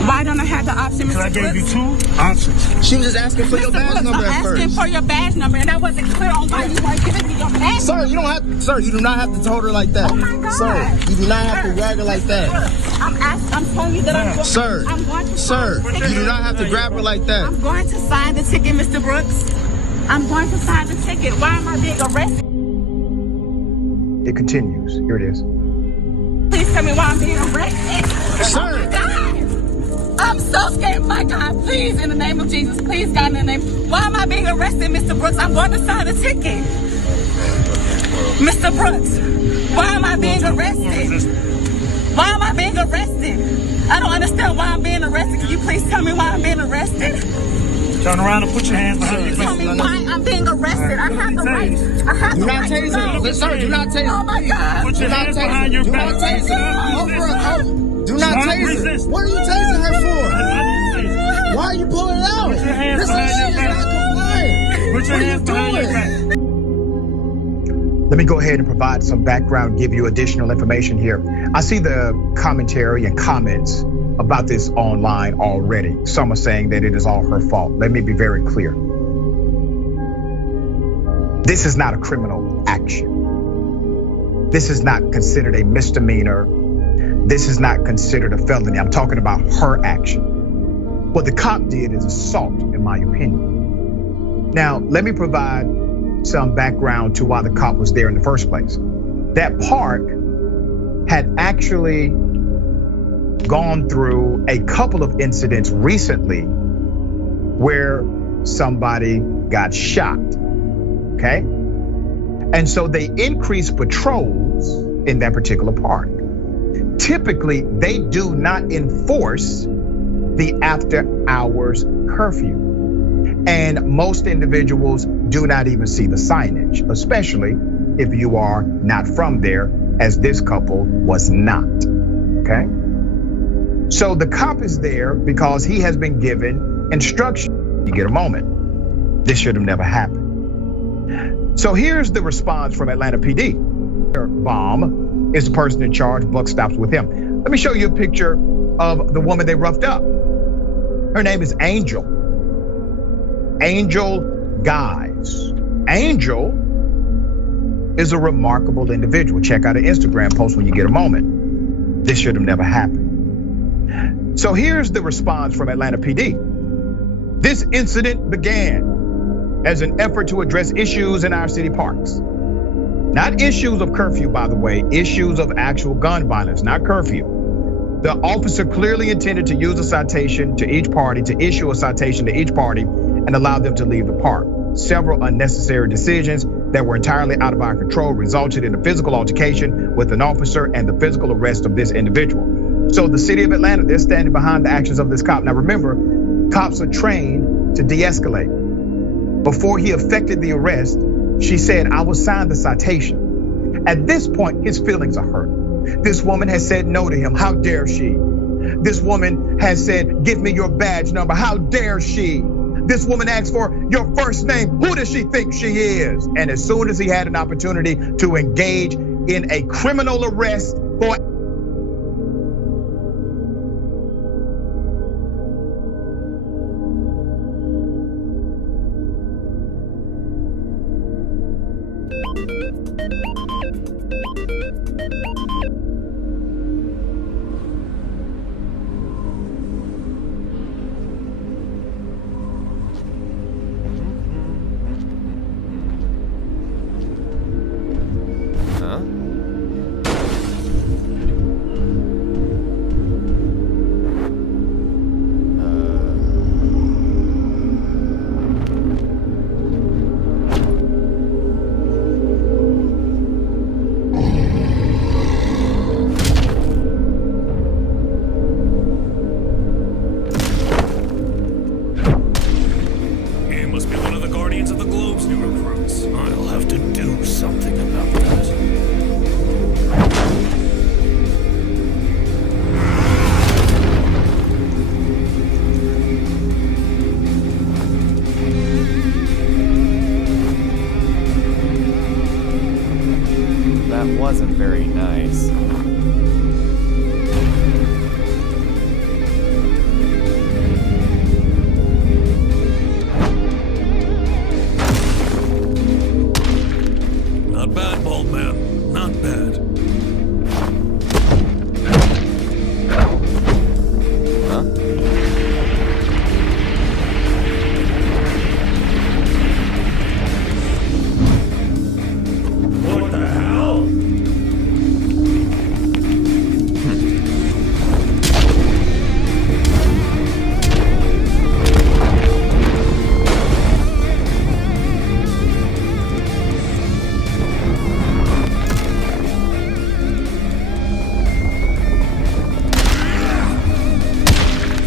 Why don't I have the option, Mr. Brooks? Because I gave you two options. She was just asking for your badge number at first. I'm asking for your badge number, and that wasn't clear on why you weren't giving me your badge. Sir, you don't have. Sir, you do not have to hold her like that. Oh my God. Sir, you do not have to grab her like that. I'm telling you that I'm going. Sir, I'm going to sir, sign the ticket. you do not have to grab her like that. I'm going to sign the ticket, Mr. Brooks. I'm going to sign the ticket. Why am I being arrested? It continues. Here it is. Please tell me why I'm being arrested. Sir. Oh my God. I'm so scared. My God, please, in the name of Jesus, please, God, in the name. Why am I being arrested, Mr. Brooks? I'm going to sign the ticket. Mr. Brooks, why am I being arrested? Why am I being arrested? I don't understand why I'm being arrested. Can you please tell me why I'm being arrested? Turn around and put your hands behind your back. Tell me why I'm being arrested. I have the right. I have the right. Do not tase her. Sir, do not tase her. Oh my God. Put your hands behind your back. Do not tase her. Do not tase her. What are you tasing her for? Why are you pulling it out? Put your hands behind your back. Put your hands behind your back. Let me go ahead and provide some background, give you additional information here. I see the commentary and comments about this online already. Some are saying that it is all her fault. Let me be very clear. This is not a criminal action. This is not considered a misdemeanor. This is not considered a felony. I'm talking about her action. What the cop did is assault, in my opinion. Now, let me provide some background to why the cop was there in the first place. That park had actually gone through a couple of incidents recently where somebody got shot, okay? And so they increased patrols in that particular park. Typically, they do not enforce the after hours curfew. And most individuals do not even see the signage, especially if you are not from there, as this couple was not, okay? So the cop is there because he has been given instruction. You get a moment. This should have never happened. So here's the response from Atlanta PD. Bomb is the person in charge, buck stops with him. Let me show you a picture of the woman they roughed up. Her name is Angel. Angel Guys. Angel is a remarkable individual. Check out her Instagram post when you get a moment. This should have never happened. So here's the response from Atlanta PD. This incident began as an effort to address issues in our city parks. Not issues of curfew, by the way, issues of actual gun violence, not curfew. The officer clearly intended to use a citation to each party, to issue a citation to each party and allow them to leave the park. Several unnecessary decisions that were entirely out of our control resulted in a physical altercation with an officer and the physical arrest of this individual. So the city of Atlanta, they're standing behind the actions of this cop. Now remember, cops are trained to de-escalate. Before he effected the arrest, she said, I will sign the citation. At this point, his feelings are hurt. This woman has said no to him. How dare she? This woman has said, give me your badge number. How dare she? This woman asked for your first name. Who does she think she is? And as soon as he had an opportunity to engage in a criminal arrest for wasn't very nice. Not bad, bald man. Not bad. What the hell?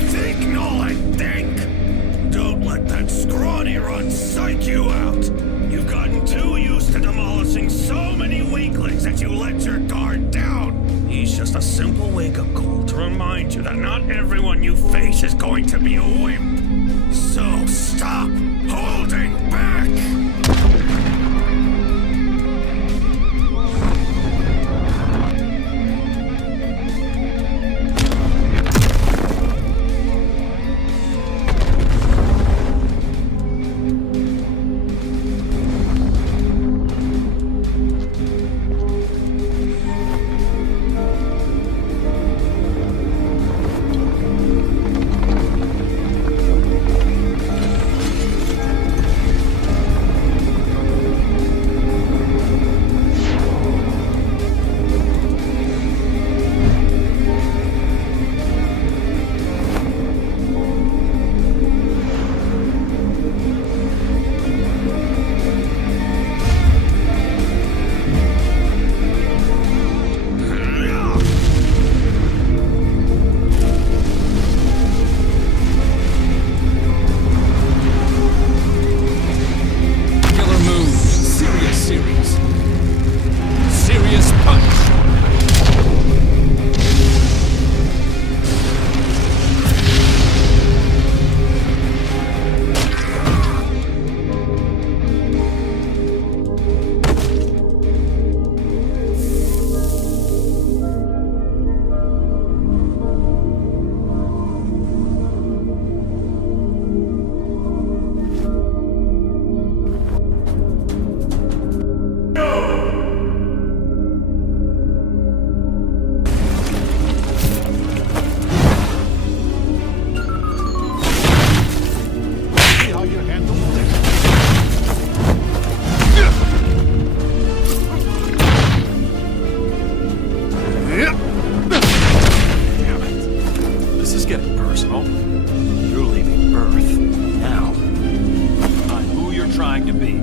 Signal, I think. Don't let that scrawny run psych you out. You've gotten too used to demolishing so many weaklings that you let your guard down. He's just a simple wake-up call to remind you that not everyone you face is going to be a wimp. So stop holding back! Colonel. You're leaving Earth. Now. On who you're trying to be.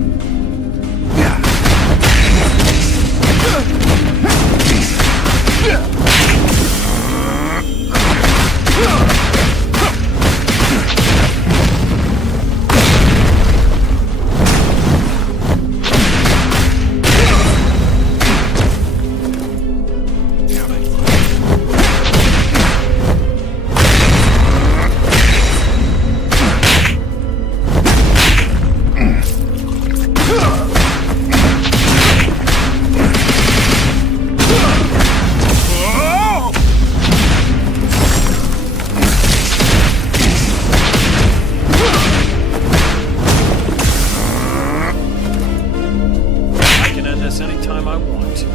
Anytime I want.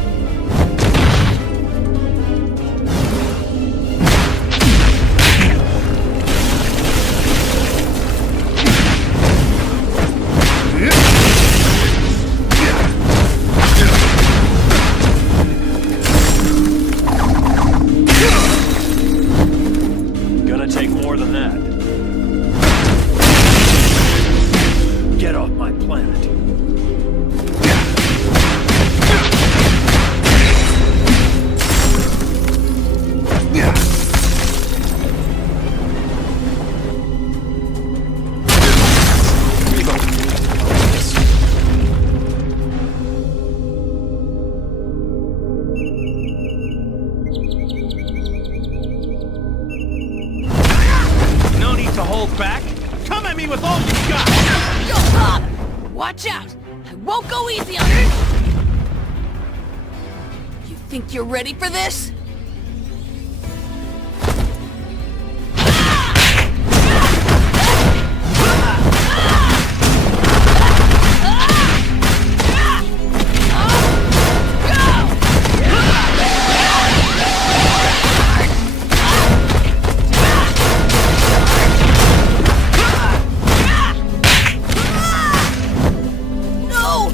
Gonna take more than that. Get off my planet. No need to hold back. Come at me with all you got. Yo, Bob! Watch out! I won't go easy on her! You think you're ready for this? No!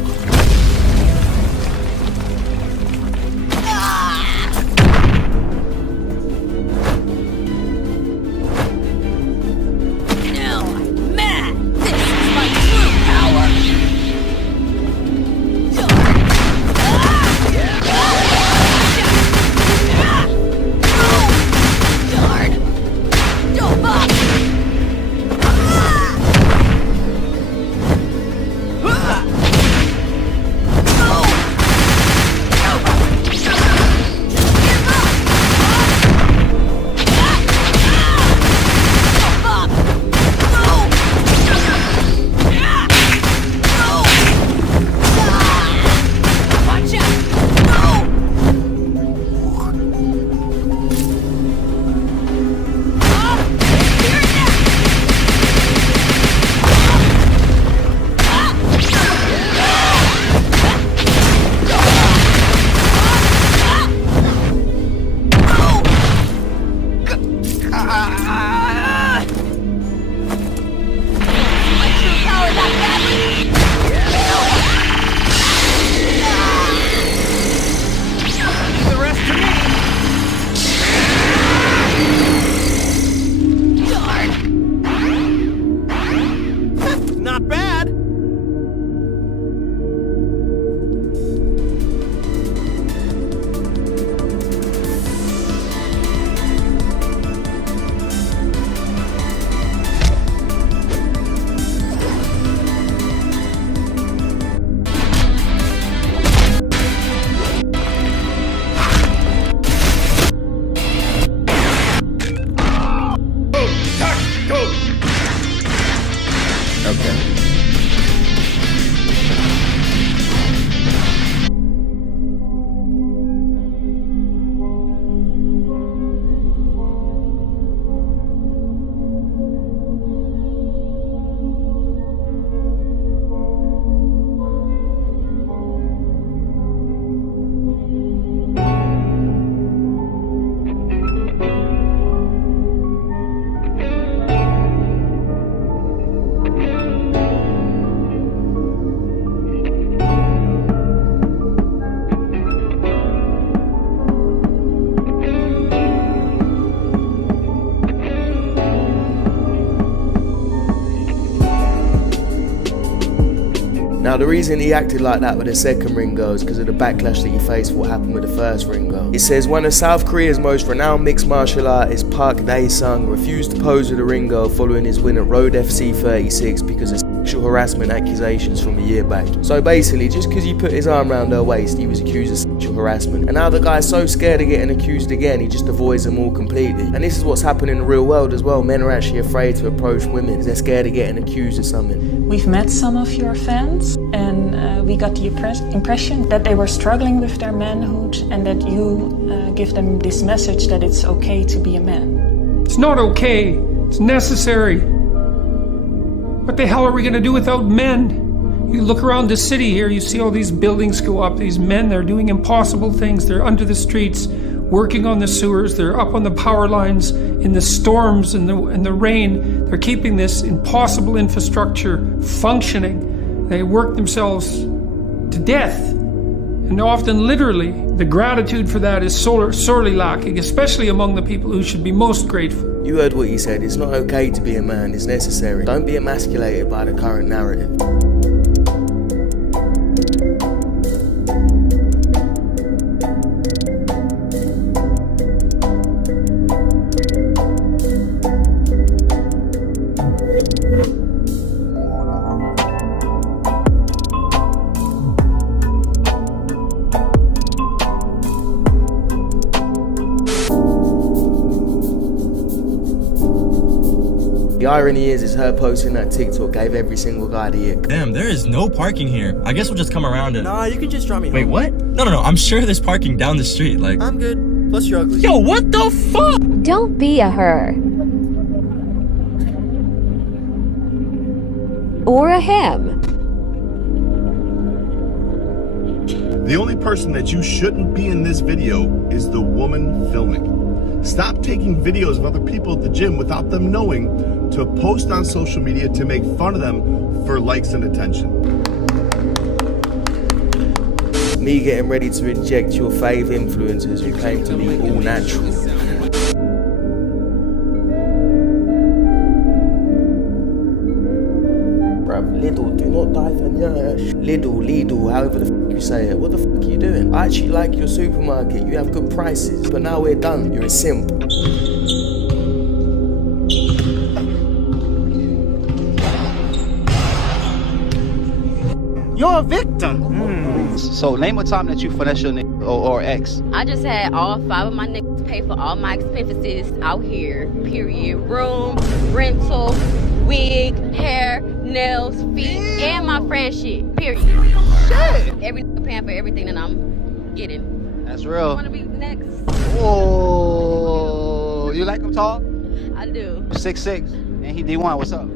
Now, the reason he acted like that with the second Ringo is because of the backlash that he faced for what happened with the first Ringo. It says, one of South Korea's most renowned mixed martial artists, Park Dae-sung, refused to pose with the Ringo following his win at Road FC 36 because of sexual harassment accusations from a year back. So basically, just because he put his arm around her waist, he was accused of sexual harassment. And now the guy's so scared of getting accused again, he just avoids them all completely. And this is what's happening in the real world as well. Men are actually afraid to approach women because they're scared of getting accused of something. We've met some of your fans, and we got the impression that they were struggling with their manhood and that you give them this message that it's okay to be a man. It's not okay. It's necessary. What the hell are we going to do without men? You look around the city here, you see all these buildings go up. These men, they're doing impossible things. They're under the streets, working on the sewers. They're up on the power lines in the storms and the rain. They're keeping this impossible infrastructure functioning. They work themselves to death. And often, literally, the gratitude for that is sorely lacking, especially among the people who should be most grateful. You heard what he said. It's not okay to be a man. It's necessary. Don't be emasculated by the current narrative. The irony is her posting that TikTok gave every single guy the ick. Damn, there is no parking here. I guess we'll just come around it. Nah, you can just drop me Wait, home. what? No, I'm sure there's parking down the street, like... I'm good. Plus you're ugly. Yo, what the fuck? Don't be a her. Or a him. The only person that you shouldn't be in this video is the woman filming. Stop taking videos of other people at the gym without them knowing to post on social media to make fun of them for likes and attention. Me getting ready to inject your fave influencers who claim to be all natural. Bruv, Lidl, do not dive in yash. Lidl, however the fuck you say it. What the fuck are you doing? I actually like your supermarket. You have good prices. But now we're done. You're a simp. You're a victim. So name a time that you finesse your nigga or ex. I just had all 5 of my niggas pay for all my expenses out here. Period. Room, rental, wig, hair, nails, feet, and my friend shit. Period. Shit. Every nigga paying for everything that I'm getting. That's real. You wanna be next? Whoa. You like him tall? I do. 6'6", and he D1. What's up?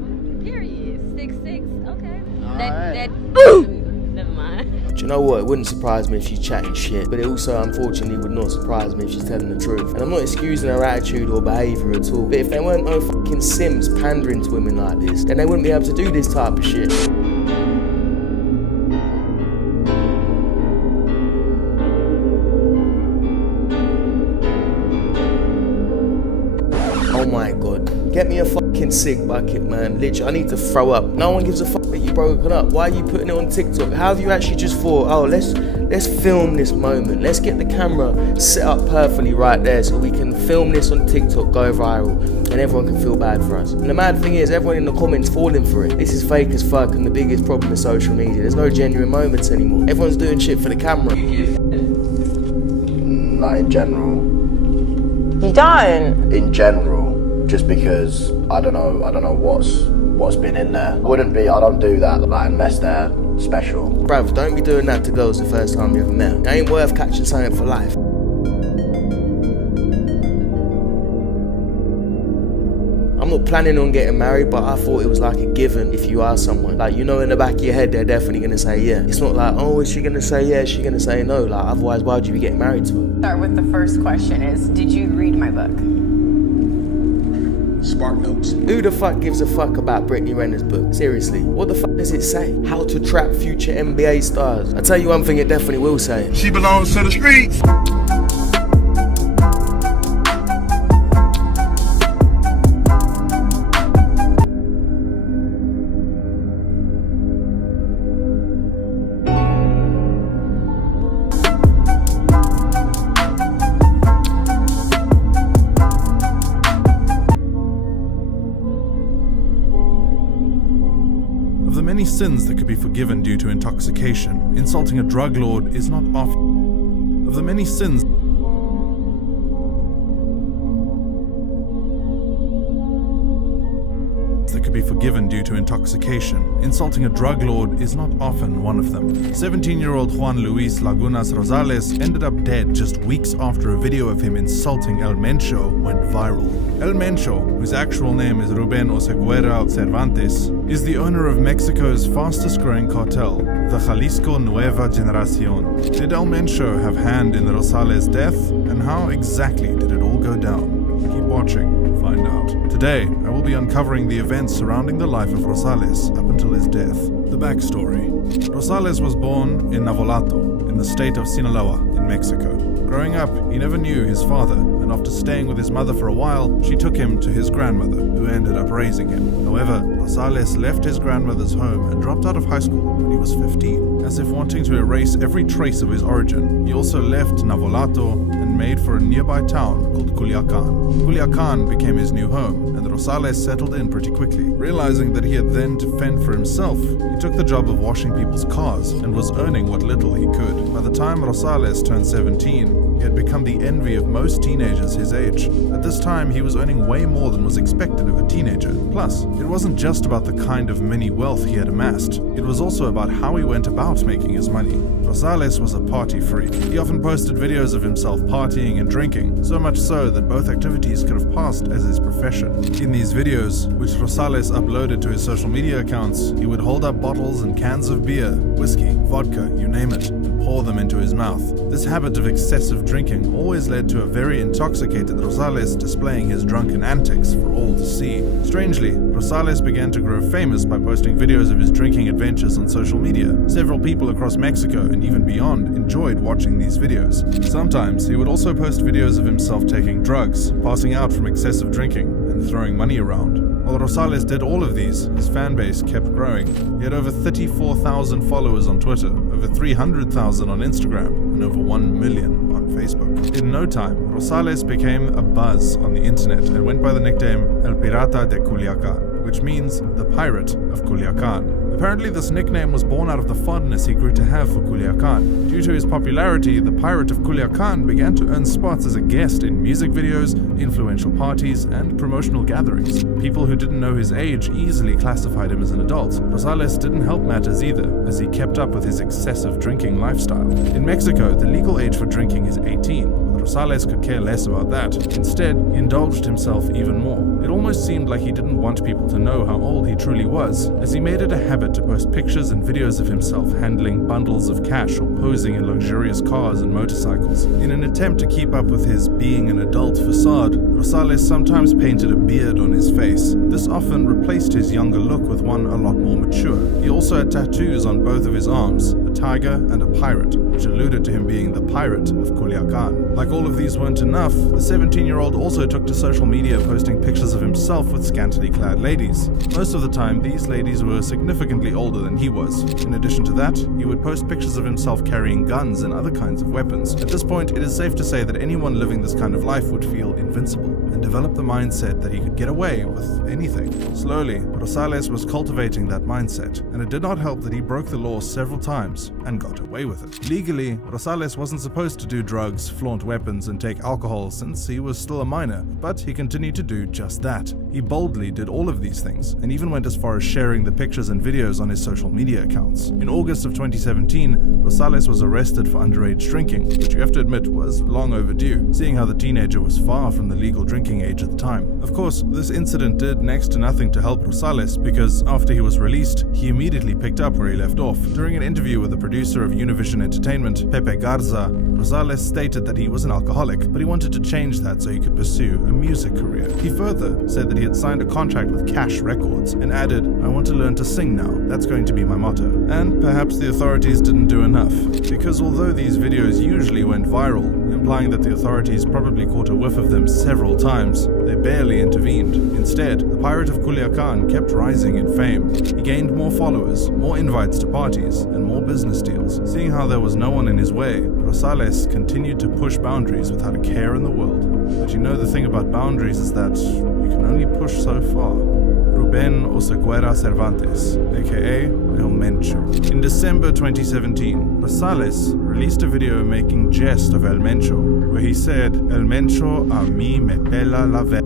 Period. 6'6". Okay. All That never mind. Do you know what? It wouldn't surprise me if she's chatting shit, but it also, unfortunately, would not surprise me if she's telling the truth. And I'm not excusing her attitude or behaviour at all, but if there weren't no fucking simps pandering to women like this, then they wouldn't be able to do this type of shit. Oh my god. Get me a fucking sick bucket, man. Literally, I need to throw up. No one gives a fuck that you broken up. Why are you putting it on TikTok? How have you actually just thought, oh, let's film this moment. Let's get the camera set up perfectly right there so we can film this on TikTok, go viral, and everyone can feel bad for us. And the mad thing is, everyone in the comments falling for it. This is fake as fuck, and the biggest problem with social media. There's no genuine moments anymore. Everyone's doing shit for the camera. Not in general. You don't? In general. Just because I don't know what's been in there. I don't do that like unless they're special. Bruv, don't be doing that to girls the first time you ever met. It ain't worth catching something for life. I'm not planning on getting married, but I thought it was like a given if you ask someone. Like, you know, in the back of your head, they're definitely gonna say yeah. It's not like, oh, is she gonna say yeah, is she gonna say no? Like, otherwise, why would you be getting married to her? Start with the first question is, did you read my book? Spark notes. Who the fuck gives a fuck about Brittany Renner's book? Seriously, what the fuck does it say? How to trap future NBA stars. I tell you one thing, it definitely will say. She belongs to the streets. many sins that could be forgiven due to intoxication, insulting a drug lord is not often. Of the many sins that could be forgiven due to intoxication, insulting a drug lord is not often one of them. 17-year-old Juan Luis Lagunas Rosales ended up dead just weeks after a video of him insulting El Mencho went viral. El Mencho, whose actual name is Ruben Oseguera Cervantes, is the owner of Mexico's fastest growing cartel, the Jalisco Nueva Generacion. Did El Mencho have hand in the Rosales death, and how exactly did it all go down? Keep watching to find out. Today, I will be uncovering the events surrounding the life of Rosales up until his death. The backstory. Rosales was born in Navolato, in the state of Sinaloa, in Mexico. Growing up, he never knew his father, and after staying with his mother for a while, she took him to his grandmother, who ended up raising him. However, Rosales left his grandmother's home and dropped out of high school when he was 15. As if wanting to erase every trace of his origin, he also left Navolato and made for a nearby town called Culiacan. Culiacan became his new home, and Rosales settled in pretty quickly. Realizing that he had then to fend for himself, he took the job of washing people's cars and was earning what little he could. By the time Rosales turned 17, he had become the envy of most teenagers his age. At this time, he was earning way more than was expected of a teenager. Plus, it wasn't just about the kind of mini wealth he had amassed. It was also about how he went about making his money. Rosales was a party freak. He often posted videos of himself partying and drinking, so much so that both activities could have passed as his profession. In these videos, which Rosales uploaded to his social media accounts, he would hold up bottles and cans of beer, whiskey, vodka, you name it, and pour them into his mouth. This habit of excessive drinking always led to a very intoxicated Rosales displaying his drunken antics for all to see. Strangely, Rosales began to grow famous by posting videos of his drinking adventures on social media. Several people across Mexico and even beyond enjoyed watching these videos. Sometimes he would also post videos of himself taking drugs, passing out from excessive drinking, and throwing money around. While Rosales did all of these, his fan base kept growing. He had over 34,000 followers on Twitter, over 300,000 on Instagram, and over 1 million on Facebook. In no time, Rosales became a buzz on the internet and went by the nickname El Pirata de Culiacan, which means the Pirate of Culiacan. Apparently, this nickname was born out of the fondness he grew to have for Culiacan. Due to his popularity, the Pirate of Culiacan began to earn spots as a guest in music videos, influential parties, and promotional gatherings. People who didn't know his age easily classified him as an adult. Rosales didn't help matters either, as he kept up with his excessive drinking lifestyle. In Mexico, the legal age for drinking is 18. Rosales could care less about that. Instead, he indulged himself even more. It almost seemed like he didn't want people to know how old he truly was, as he made it a habit to post pictures and videos of himself handling bundles of cash or posing in luxurious cars and motorcycles. In an attempt to keep up with his being an adult facade, Rosales sometimes painted a beard on his face. This often replaced his younger look with one a lot more mature. He also had tattoos on both of his arms, a tiger and a pirate, which alluded to him being the Pirate of Culiacan. Like all of these weren't enough, the 17-year-old also took to social media posting pictures of himself with scantily clad ladies. Most of the time, these ladies were significantly older than he was. In addition to that, he would post pictures of himself carrying guns and other kinds of weapons. At this point, it is safe to say that anyone living this kind of life would feel invincible and develop the mindset that he could get away with anything. Slowly, Rosales was cultivating that mindset, and it did not help that he broke the law several times and got away with it. Legally, Rosales wasn't supposed to do drugs, flaunt weapons, and take alcohol since he was still a minor, but he continued to do just that. He boldly did all of these things, and even went as far as sharing the pictures and videos on his social media accounts. In August of 2017, Rosales was arrested for underage drinking, which you have to admit was long overdue, seeing how the teenager was far from the legal drinking age at the time. Of course, this incident did next to nothing to help Rosales, because after he was released, he immediately picked up where he left off. During an interview with the producer of Univision Entertainment, Pepe Garza, Rosales stated that he was an alcoholic, but he wanted to change that so he could pursue a music career. He further said that he had signed a contract with Cash Records and added, "I want to learn to sing now. That's going to be my motto." And perhaps the authorities didn't do enough, because although these videos usually went viral, implying that the authorities probably caught a whiff of them several times, they barely intervened. Instead, the Pirate of Culiacan kept rising in fame. He gained more followers, more invites to parties, and more business deals. Seeing how there was no one in his way, Rosales continued to push boundaries without a care in the world. But you know, the thing about boundaries is that you can only push so far. Ruben Oseguera Cervantes, aka El Mencho. In December 2017, Rosales released a video making jest of El Mencho, where he said, El Mencho a mí me pela la ve.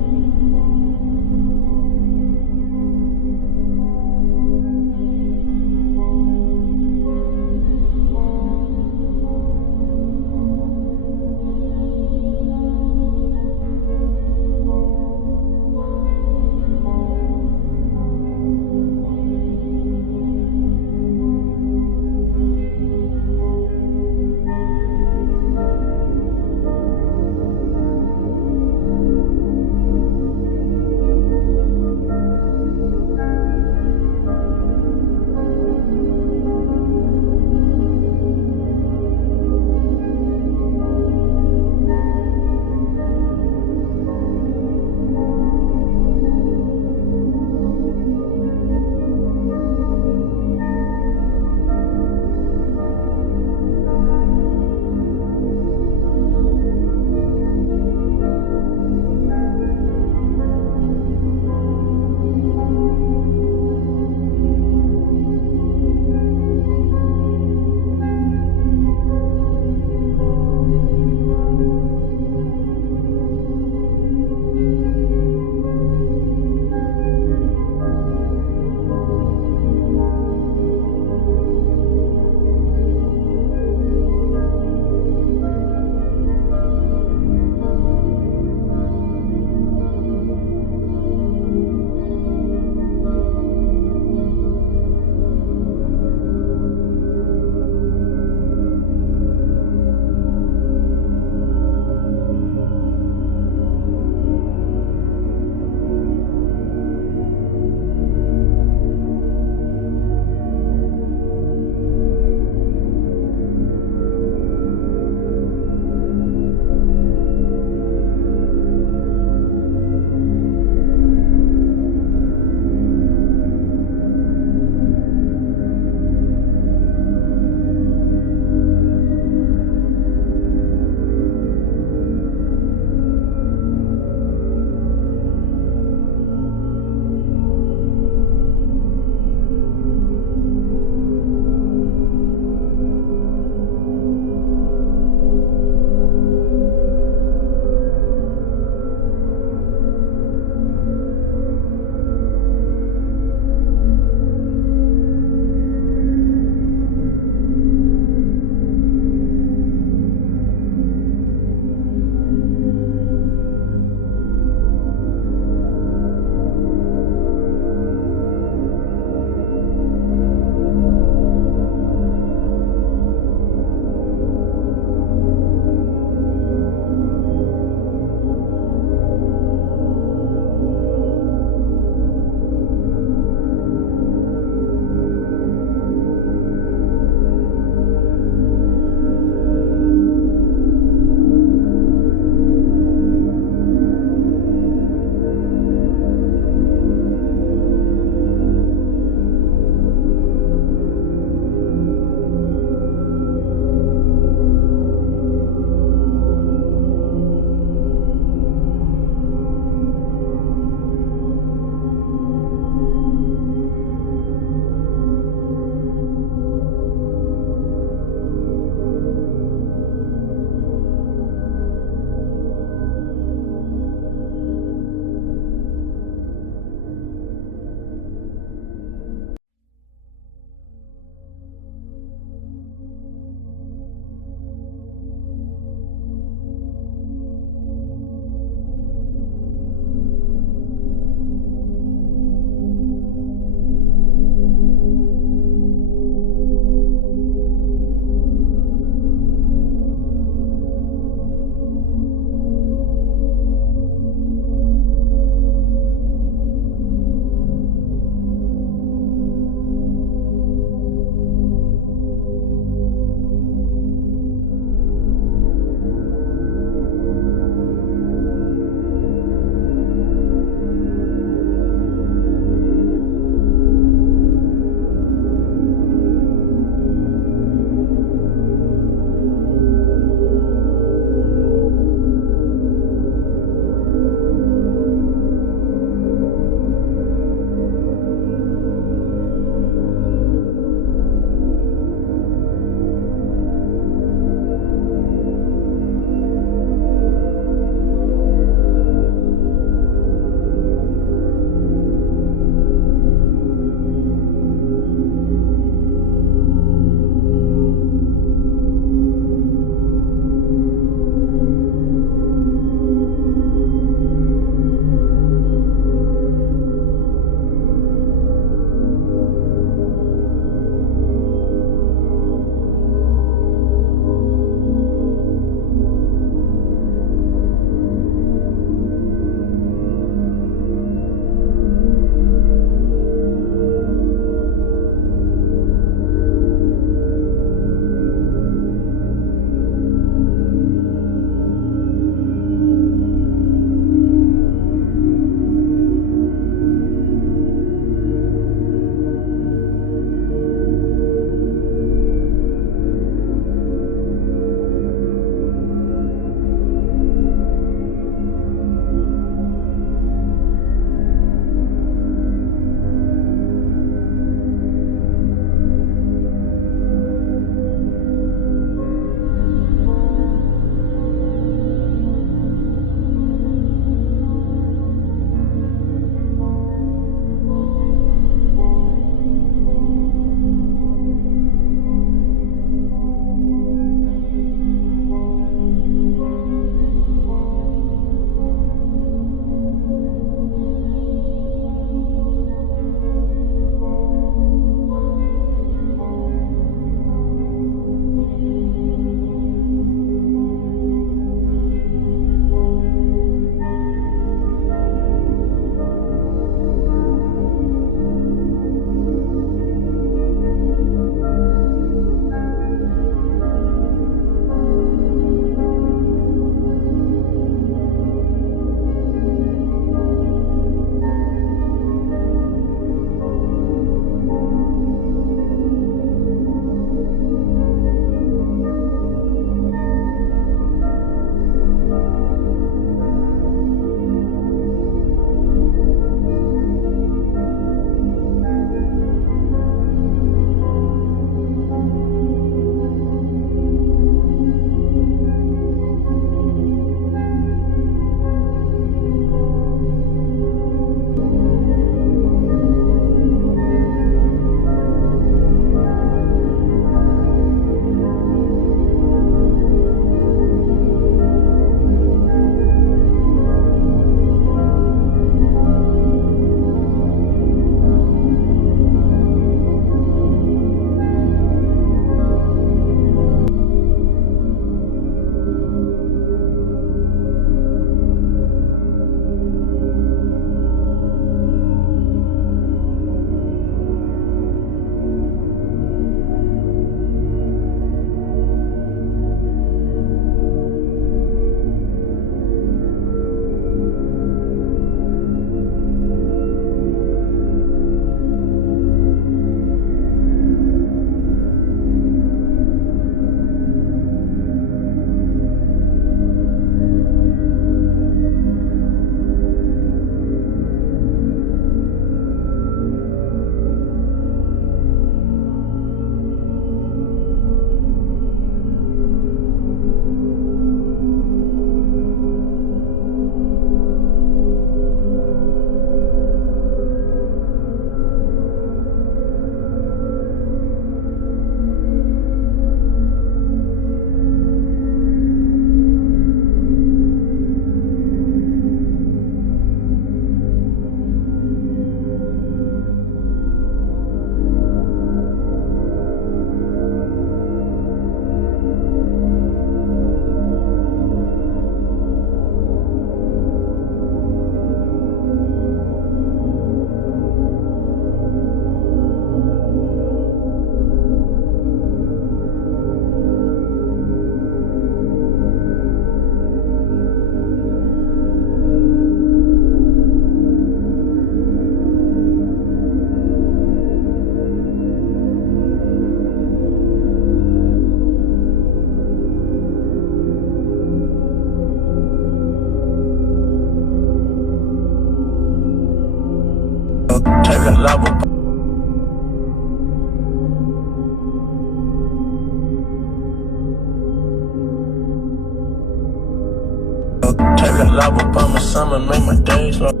Take a love up on my summer, make my days long.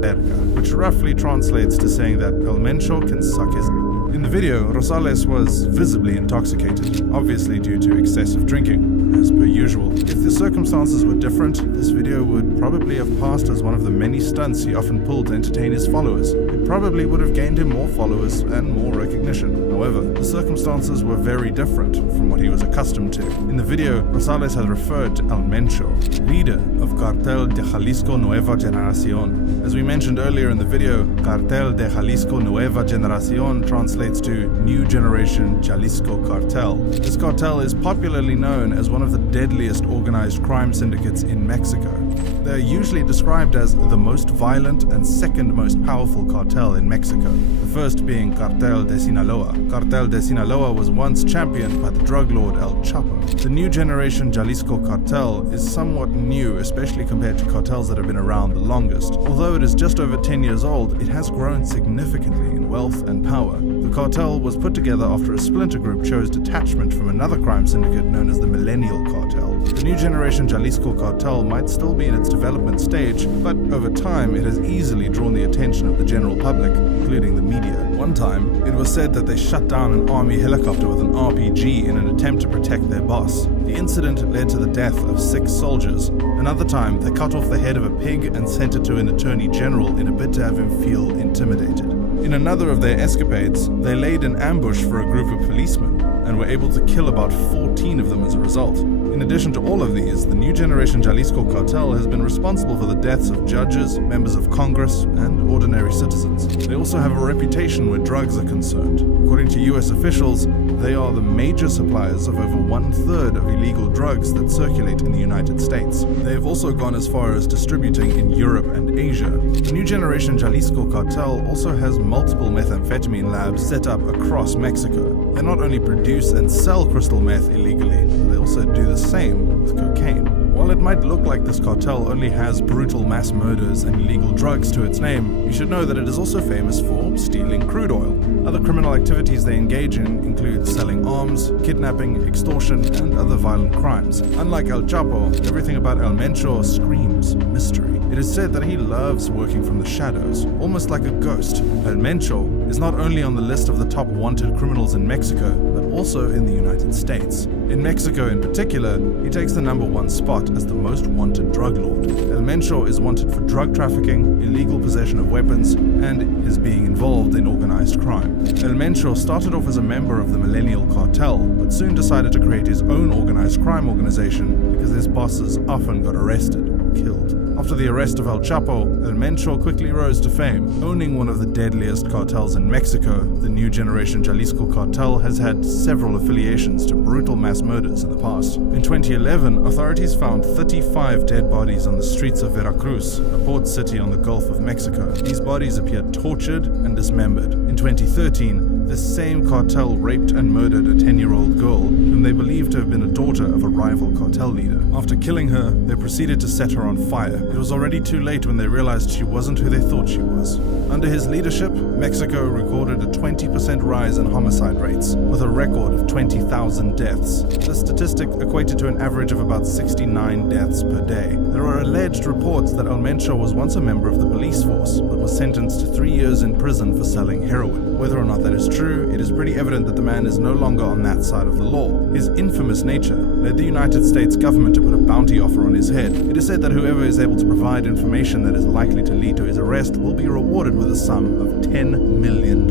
verga, which roughly translates to saying that El Mencho can suck his. In the video, Rosales was visibly intoxicated, obviously due to excessive drinking. As per usual, if the circumstances were different, this video would probably have passed as one of the many stunts he often pulled to entertain his followers. It probably would have gained him more followers and more recognition. However, the circumstances were very different from what he was accustomed to. In the video, Rosales had referred to El Mencho, leader of Cartel de Jalisco Nueva Generación. As we mentioned earlier in the video, Cartel de Jalisco Nueva Generación translates to New Generation Jalisco Cartel. This cartel is popularly known as one of the deadliest organized crime syndicates in Mexico. They are usually described as the most violent and second most powerful cartel in Mexico, the first being Cartel de Sinaloa. Cartel de Sinaloa was once championed by the drug lord El Chapo. The New Generation Jalisco Cartel is somewhat new, especially compared to cartels that have been around the longest. Although it is just over 10 years old, it has grown significantly in wealth and power. The cartel was put together after a splinter group chose detachment from another crime syndicate known as the Millennial Cartel. The New Generation Jalisco Cartel might still be in its development stage, but over time it has easily drawn the attention of the general public, including the media. One time, it was said that they shut down an army helicopter with an RPG in an attempt to protect their boss. The incident led to the death of 6 soldiers. Another time, they cut off the head of a pig and sent it to an attorney general in a bid to have him feel intimidated. In another of their escapades, they laid an ambush for a group of policemen and were able to kill about 14 of them as a result. In addition to all of these, the New Generation Jalisco Cartel has been responsible for the deaths of judges, members of Congress, and ordinary citizens. They also have a reputation where drugs are concerned. According to US officials, they are the major suppliers of over 1/3 of illegal drugs that circulate in the United States. They have also gone as far as distributing in Europe and Asia. The New Generation Jalisco Cartel also has multiple methamphetamine labs set up across Mexico. They not only produce and sell crystal meth illegally, but they also do the same with cocaine. While it might look like this cartel only has brutal mass murders and illegal drugs to its name, you should know that it is also famous for stealing crude oil. Other criminal activities they engage in include selling arms, kidnapping, extortion, and other violent crimes. Unlike El Chapo, everything about El Mencho screams mystery. It is said that he loves working from the shadows, almost like a ghost. El Mencho is not only on the list of the top wanted criminals in Mexico, but also in the United States. In Mexico in particular, he takes the #1 spot as the most wanted drug lord. El Mencho is wanted for drug trafficking, illegal possession of weapons, and his being involved in organized crime. El Mencho started off as a member of the Millennial Cartel, but soon decided to create his own organized crime organization because his bosses often got arrested or killed. After the arrest of El Chapo, El Mencho quickly rose to fame. Owning one of the deadliest cartels in Mexico, the New Generation Jalisco Cartel has had several affiliations to brutal mass murders in the past. In 2011, authorities found 35 dead bodies on the streets of Veracruz, a port city on the Gulf of Mexico. These bodies appeared tortured and dismembered. In 2013, this same cartel raped and murdered a 10-year-old girl whom they believed to have been a daughter of a rival cartel leader. After killing her, they proceeded to set her on fire. It was already too late when they realized she wasn't who they thought she was. Under his leadership, Mexico recorded a 20% rise in homicide rates, with a record of 20,000 deaths. The statistic equated to an average of about 69 deaths per day. There are alleged reports that El Mencho was once a member of the police force, but was sentenced to 3 years in prison for selling heroin. Whether or not that is true, it is pretty evident that the man is no longer on that side of the law. His infamous nature led the United States government to put a bounty offer on his head. It is said that whoever is able to provide information that is likely to lead to his arrest will be rewarded with a sum of $10 million.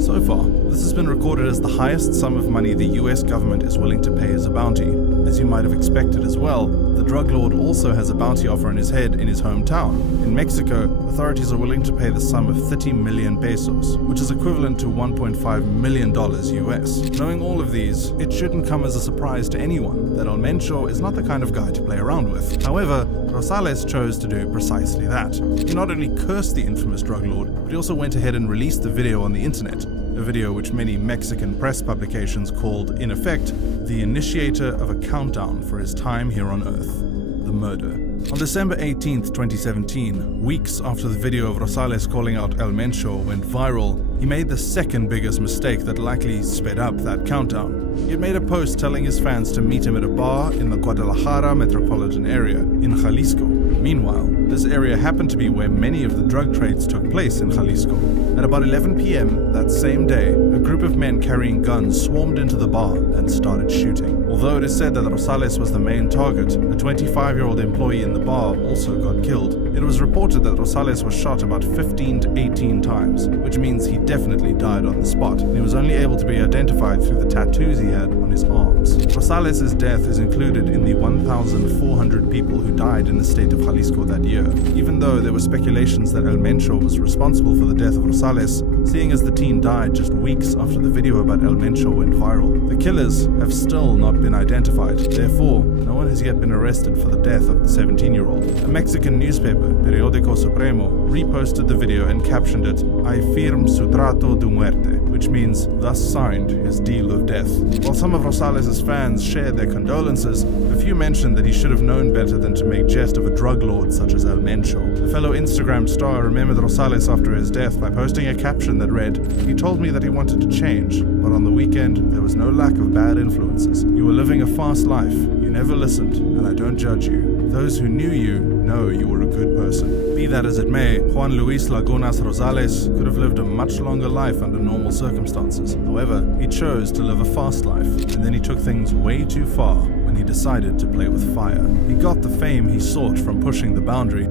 So far, this has been recorded as the highest sum of money the US government is willing to pay as a bounty. As you might have expected as well, the drug lord also has a bounty offer on his head in his hometown. In Mexico, authorities are willing to pay the sum of 30 million pesos, which is equivalent to $1.5 million US. Knowing all of these, it shouldn't come as a surprise to anyone that El Mencho is not the kind of guy to play around with. However, Rosales chose to do precisely that. He not only cursed the infamous drug lord, but he also went ahead and released the video on the internet, a video which many Mexican press publications called, in effect, the initiator of a countdown for his time here on Earth, the murder. On December 18th, 2017, weeks after the video of Rosales calling out El Mencho went viral, he made the second biggest mistake that likely sped up that countdown. He had made a post telling his fans to meet him at a bar in the Guadalajara metropolitan area in Jalisco. Meanwhile, This area happened to be where many of the drug trades took place in Jalisco. At about 11 p.m. that same day, a group of men carrying guns swarmed into the bar and started shooting. Although it is said that Rosales was the main target, a 25-year-old employee in the bar also got killed. It was reported that Rosales was shot about 15 to 18 times, which means he definitely died on the spot, and he was only able to be identified through the tattoos he had on his arms. Rosales' death is included in the 1,400 people who died in the state of Jalisco that year, even though there were speculations that El Mencho was responsible for the death of Rosales, seeing as the teen died just weeks after the video about El Mencho went viral. The killers have still not been identified, therefore, no one has yet been arrested for the death of the 17-year-old. A Mexican newspaper, Periódico Supremo, reposted the video and captioned it, "I firm su trato de muerte," which means, thus signed his deal of death. While some of Rosales' fans shared their condolences, a few mentioned that he should have known better than to make jest of a drug lord such as El Mencho. A fellow Instagram star remembered Rosales after his death by posting a caption that read, "He told me that he wanted to change, but on the weekend there was no lack of bad influences. You were living a fast life, you never listened, and I don't judge you. Those who knew you know you were a good person." Be that as it may, Juan Luis Lagunas Rosales could have lived a much longer life under normal circumstances. However, he chose to live a fast life, and then he took things way too far when he decided to play with fire. He got the fame he sought from pushing the boundary.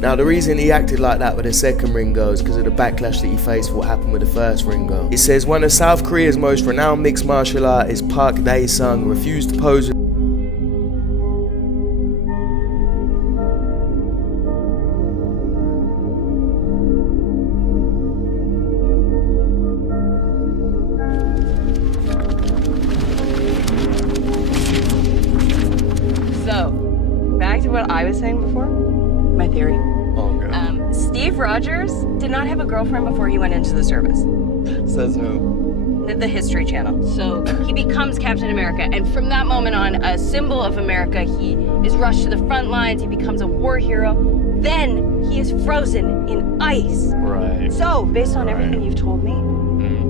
Now the reason he acted like that with the second Ringo is because of the backlash that he faced for what happened with the first Ringo. It says one of South Korea's most renowned mixed martial artists, Park Dae-sung, refused to pose with So, back to what I was saying before, my theory. Steve Rogers did not have a girlfriend before he went into the service. Says who? The History Channel. So he becomes Captain America, and from that moment on, a symbol of America, he is rushed to the front lines, he becomes a war hero, then he is frozen in ice. Right. So, based on everything you've told me,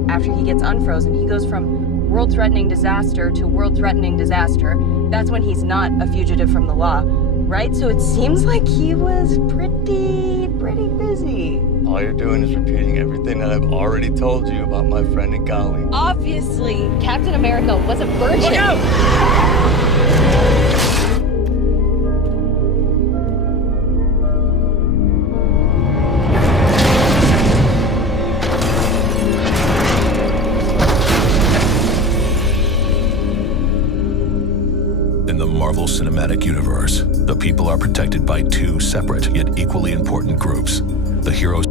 after he gets unfrozen, he goes from world-threatening disaster to world-threatening disaster. That's when he's not a fugitive from the law, right? So it seems like he was pretty busy. All you're doing is repeating everything that I've already told you about my friend and colleague. Obviously, Captain America was a virgin. Look out! In the Marvel Cinematic Universe, the people are protected by two separate yet equally important groups. The heroes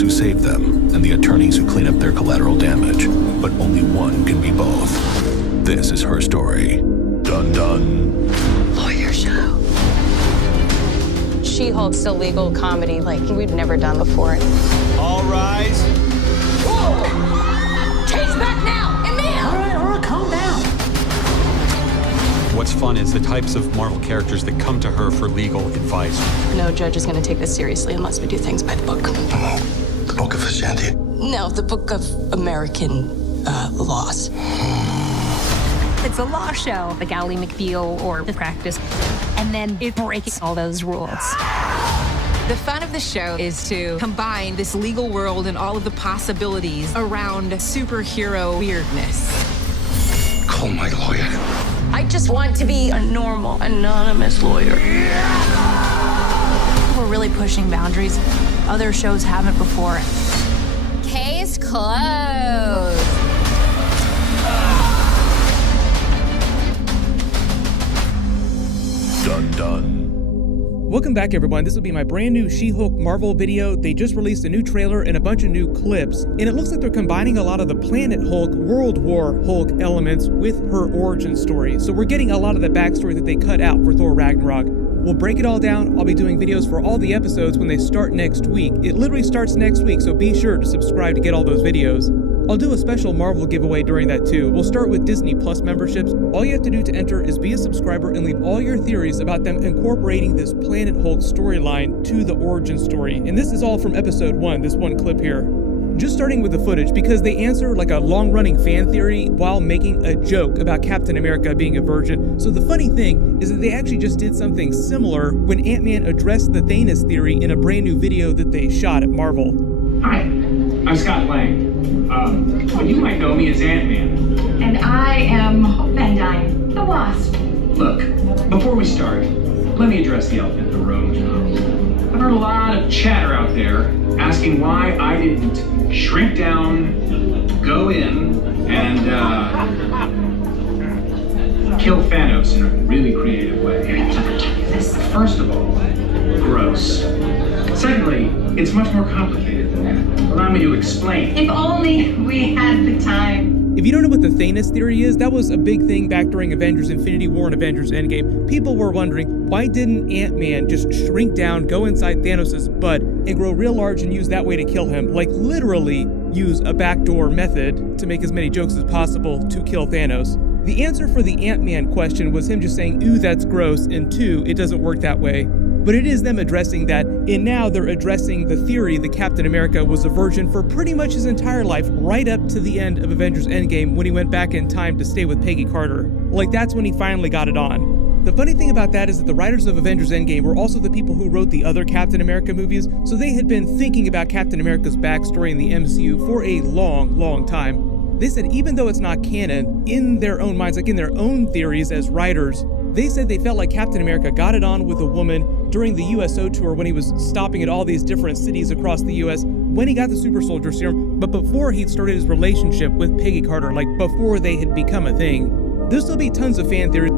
who save them and the attorneys who clean up their collateral damage, but only one can be both. This is her story. Dun dun. Lawyer show. She-Hulk's a legal comedy like we've never done before. All rise. Change back now! Emil! All right, calm down. What's fun is the types of Marvel characters that come to her for legal advice. No judge is going to take this seriously unless we do things by the book. The Book of Ashanti? No, the Book of American Laws. It's a law show, like Ally McBeal or The Practice, and then it breaks all those rules. The fun of the show is to combine this legal world and all of the possibilities around superhero weirdness. Call my lawyer. I just want to be a normal, anonymous lawyer. We're really pushing boundaries. Other shows haven't before. Case closed. Dun dun. Welcome back, everyone. This will be my brand new She-Hulk Marvel video. They just released a new trailer and a bunch of new clips, and it looks like they're combining a lot of the Planet Hulk, World War Hulk elements with her origin story. So we're getting a lot of the backstory that they cut out for Thor Ragnarok. We'll break it all down. I'll be doing videos for all the episodes when they start next week. It literally starts next week, so be sure to subscribe to get all those videos. I'll do a special Marvel giveaway during that too. We'll start with Disney Plus memberships. All you have to do to enter is be a subscriber and leave all your theories about them incorporating this Planet Hulk storyline to the origin story. And this is all from episode 1, this one clip here. Just starting with the footage, because they answer like a long-running fan theory while making a joke about Captain America being a virgin. So the funny thing is that they actually just did something similar when Ant-Man addressed the Thanos theory in a brand new video that they shot at Marvel. Hi, I'm Scott Lang. But you might know me as Ant-Man. And I am Hope Van Dyne, the Wasp. Look, before we start, let me address the elephant in the room. I've heard a lot of chatter out there asking why I didn't shrink down, go in, and kill Thanos in a really creative way. First of all, gross. Secondly, it's much more complicated than that. Allow me to explain. If only we had the time. If you don't know what the Thanos theory is, that was a big thing back during Avengers Infinity War and Avengers Endgame. People were wondering, why didn't Ant-Man just shrink down, go inside Thanos' butt, and grow real large and use that way to kill him? Like literally use a backdoor method to make as many jokes as possible to kill Thanos. The answer for the Ant-Man question was him just saying, ooh, that's gross, and 2, it doesn't work that way. But it is them addressing that, and now they're addressing the theory that Captain America was a virgin for pretty much his entire life, right up to the end of Avengers Endgame when he went back in time to stay with Peggy Carter. Like, that's when he finally got it on. The funny thing about that is that the writers of Avengers Endgame were also the people who wrote the other Captain America movies, so they had been thinking about Captain America's backstory in the MCU for a long, long time. They said even though it's not canon, in their own minds, like in their own theories as writers, they said they felt like Captain America got it on with a woman during the USO tour when he was stopping at all these different cities across the US when he got the super soldier serum, but before he'd started his relationship with Peggy Carter, like before they had become a thing. There'll still be tons of fan theories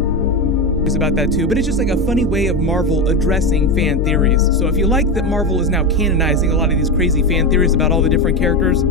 about that too, but it's just like a funny way of Marvel addressing fan theories. So if you like that Marvel is now canonizing a lot of these crazy fan theories about all the different characters,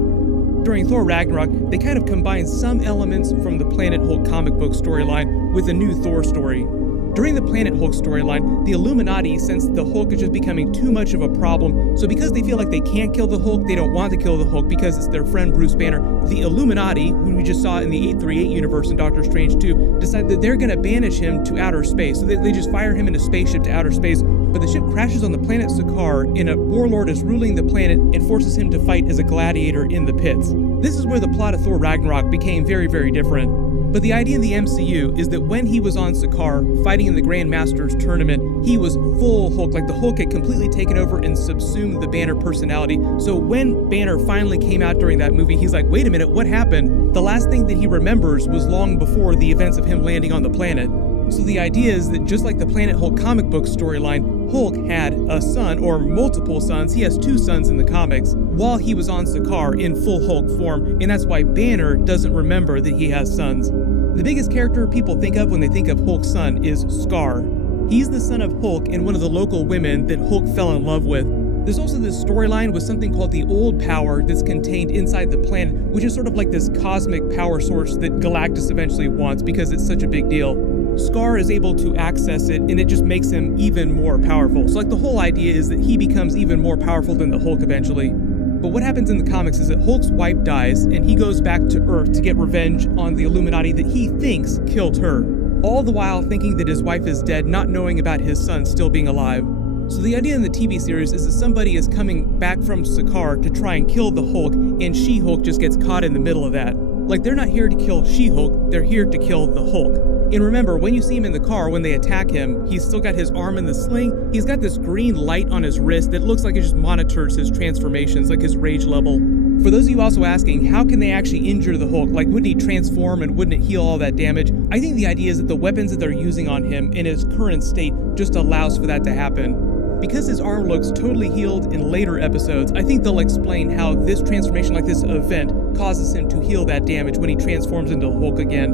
during Thor Ragnarok, they kind of combined some elements from the Planet Hulk comic book storyline with a new Thor story. During the Planet Hulk storyline, the Illuminati sense the Hulk is just becoming too much of a problem, so because they feel like they can't kill the Hulk, they don't want to kill the Hulk because it's their friend Bruce Banner. The Illuminati, who we just saw in the 838 universe in Doctor Strange 2, decide that they're going to banish him to outer space. So they just fire him in a spaceship to outer space, but the ship crashes on the planet Sakaar, and a warlord is ruling the planet and forces him to fight as a gladiator in the pits. This is where the plot of Thor Ragnarok became very, very different. But the idea in the MCU is that when he was on Sakaar, fighting in the Grand Masters tournament, he was full Hulk, like the Hulk had completely taken over and subsumed the Banner personality. So when Banner finally came out during that movie, he's like, wait a minute, what happened? The last thing that he remembers was long before the events of him landing on the planet. So the idea is that just like the Planet Hulk comic book storyline, Hulk had a son, or multiple sons, he has 2 sons in the comics, while he was on Sakaar in full Hulk form, and that's why Banner doesn't remember that he has sons. The biggest character people think of when they think of Hulk's son is Scar. He's the son of Hulk and one of the local women that Hulk fell in love with. There's also this storyline with something called the Old Power that's contained inside the planet, which is sort of like this cosmic power source that Galactus eventually wants because it's such a big deal. Scar is able to access it, and it just makes him even more powerful. So like the whole idea is that he becomes even more powerful than the Hulk eventually. But what happens in the comics is that Hulk's wife dies, and he goes back to Earth to get revenge on the Illuminati that he thinks killed her. All the while thinking that his wife is dead, not knowing about his son still being alive. So the idea in the TV series is that somebody is coming back from Sakaar to try and kill the Hulk, and She-Hulk just gets caught in the middle of that. Like, they're not here to kill She-Hulk, they're here to kill the Hulk. And remember, when you see him in the car, when they attack him, he's still got his arm in the sling. He's got this green light on his wrist that looks like it just monitors his transformations, like his rage level. For those of you also asking, how can they actually injure the Hulk? Like, wouldn't he transform and wouldn't it heal all that damage? I think the idea is that the weapons that they're using on him in his current state just allows for that to happen. Because his arm looks totally healed in later episodes, I think they'll explain how this transformation, like this event, causes him to heal that damage when he transforms into Hulk again.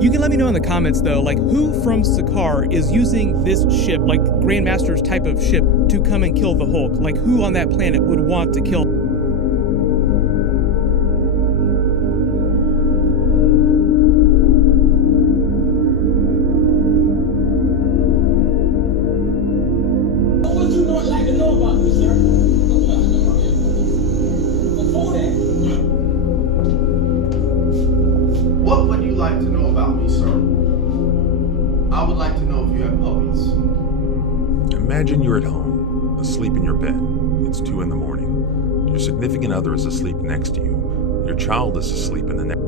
You can let me know in the comments though, like who from Sakaar is using this ship, like Grandmaster's type of ship, to come and kill the Hulk? Like who on that planet would want to kill? What would you like to know about me, sir? I would like to know if you have puppies. Imagine you're at home, asleep in your bed. It's 2 a.m. Your significant other is asleep next to you. Your child is asleep in the next.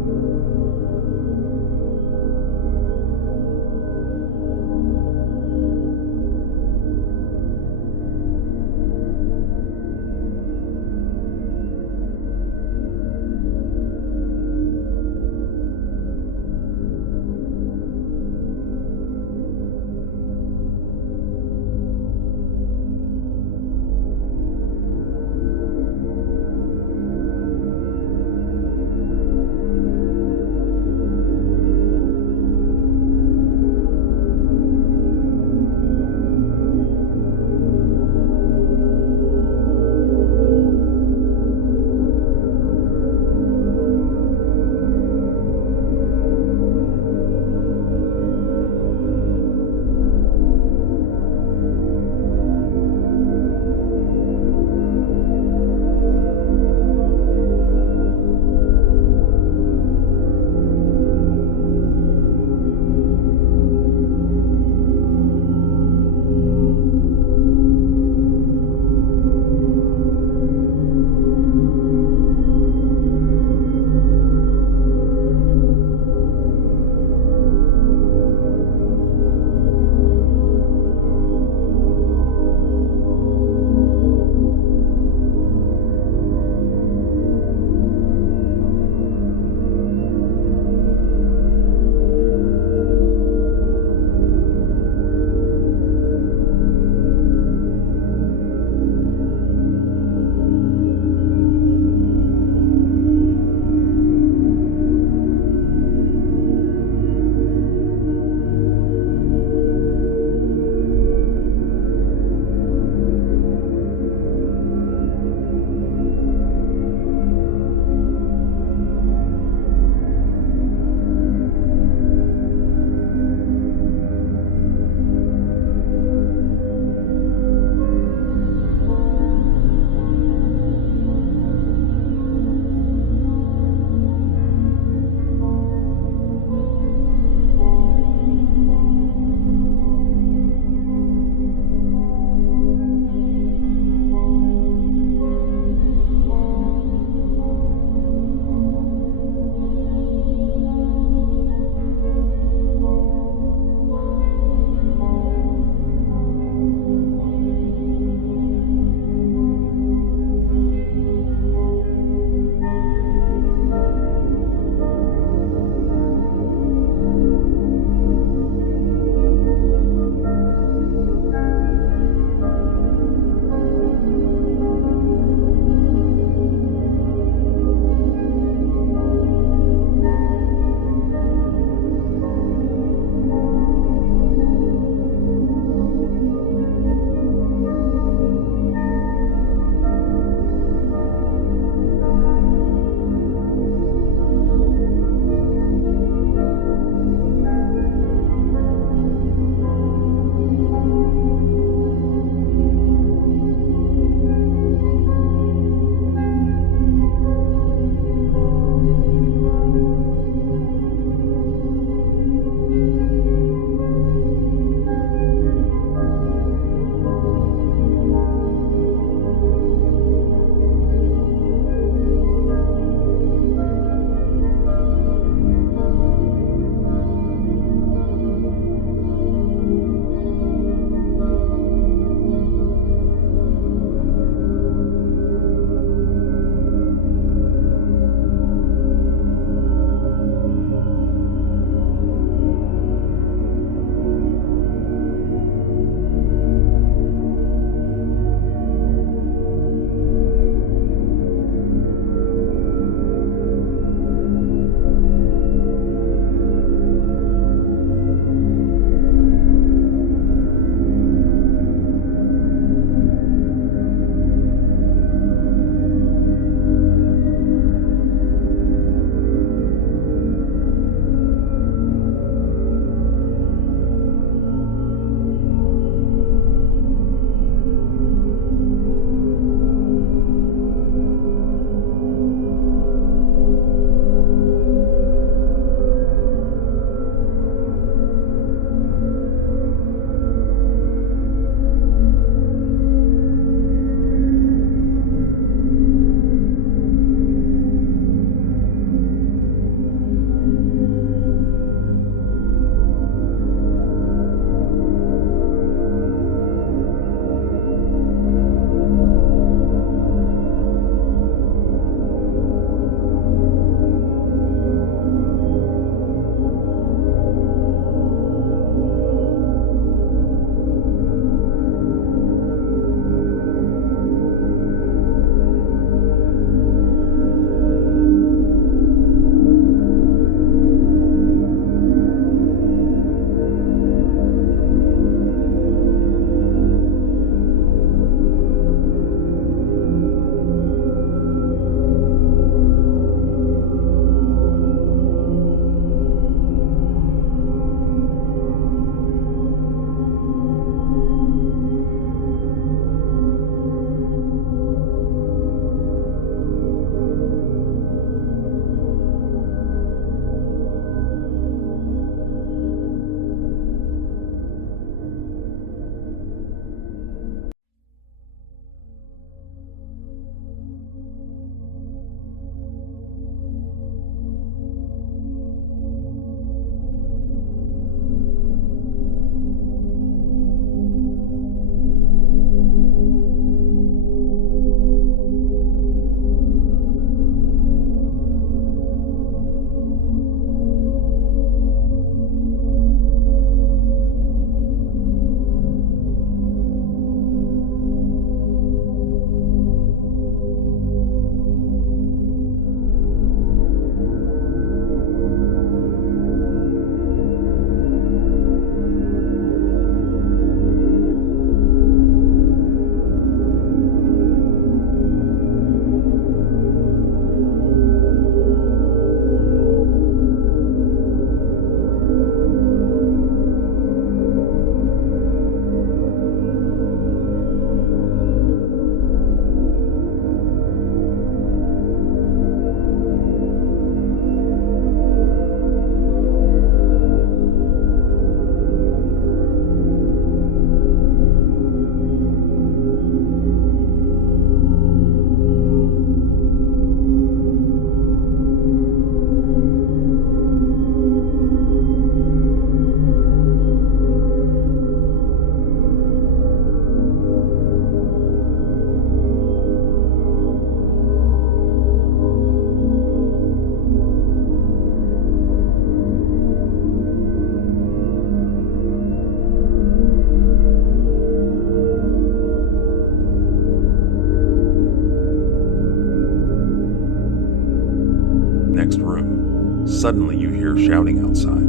Suddenly you hear shouting outside.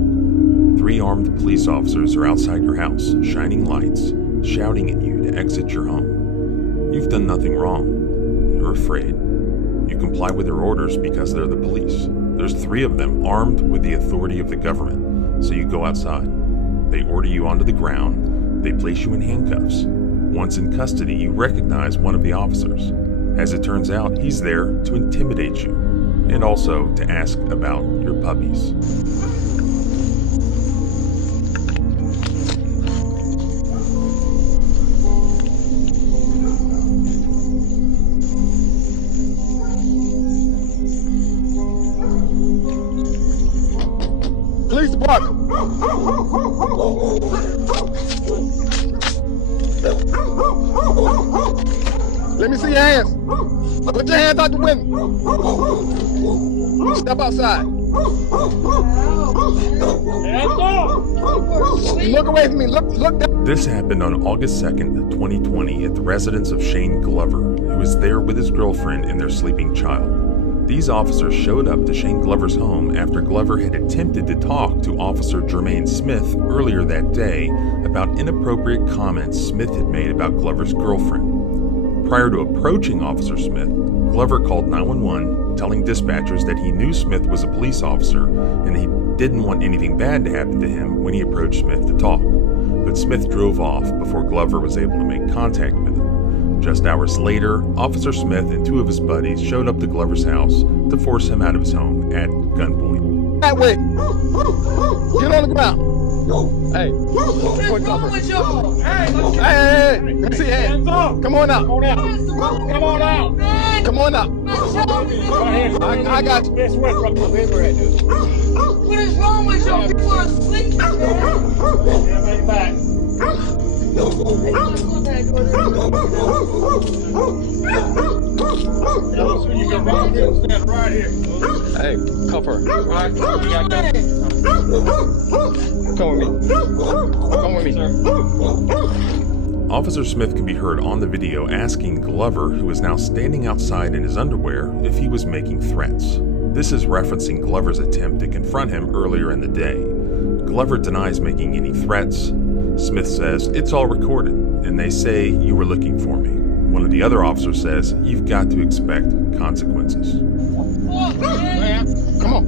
3 armed police officers are outside your house, shining lights, shouting at you to exit your home. You've done nothing wrong. You're afraid. You comply with their orders because they're the police. There's 3 of them armed with the authority of the government, so you go outside. They order you onto the ground. They place you in handcuffs. Once in custody, you recognize one of the officers. As it turns out, he's there to intimidate you and also to ask about your puppies. Police department. Let me see your hands. Put your hands out the window. Step outside. Look away from me. Look down. This happened on August 2nd, 2020 at the residence of Shane Glover, who was there with his girlfriend and their sleeping child. These officers showed up to Shane Glover's home after Glover had attempted to talk to Officer Jermaine Smith earlier that day about inappropriate comments Smith had made about Glover's girlfriend. Prior to approaching Officer Smith, Glover called 911, telling dispatchers that he knew Smith was a police officer and he didn't want anything bad to happen to him when he approached Smith to talk. But Smith drove off before Glover was able to make contact with him. Just hours later, Officer Smith and 2 of his buddies showed up to Glover's house to force him out of his home at gunpoint. That way. Get on the ground. Hey, what's up? Hey, let me see your hands. Come on out. Come on out. Come on out. I got you. What is wrong with you? People are asleep. Hey, cuff her. Come with me. Come with me. Officer Smith can be heard on the video asking Glover, who is now standing outside in his underwear, if he was making threats. This is referencing Glover's attempt to confront him earlier in the day. Glover denies making any threats. Smith says, "It's all recorded," and they say, "You were looking for me." One of the other officers says, "You've got to expect consequences." Come on.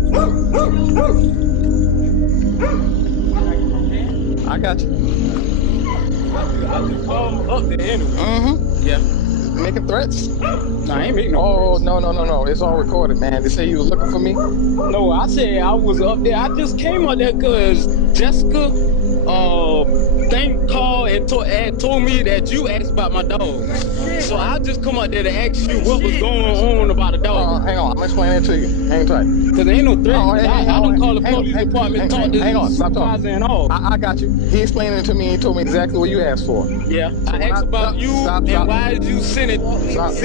I got you. Up there anyway. Yeah. Making threats? Nah, I ain't making no threats. No. It's all recorded, man. They say you was looking for me? No, I said I was up there. I just came up there because Jessica called and told me that you asked about my dog. So I just come out there to ask you what was going on about the dog. Hang on, I'm explaining it to you. Hang tight. Because there ain't no threat. I don't call the police department and talk to the supervisor and all. I got you. He explained it to me and he told me exactly what you asked for. Yeah, I asked about you and why did you sending stuff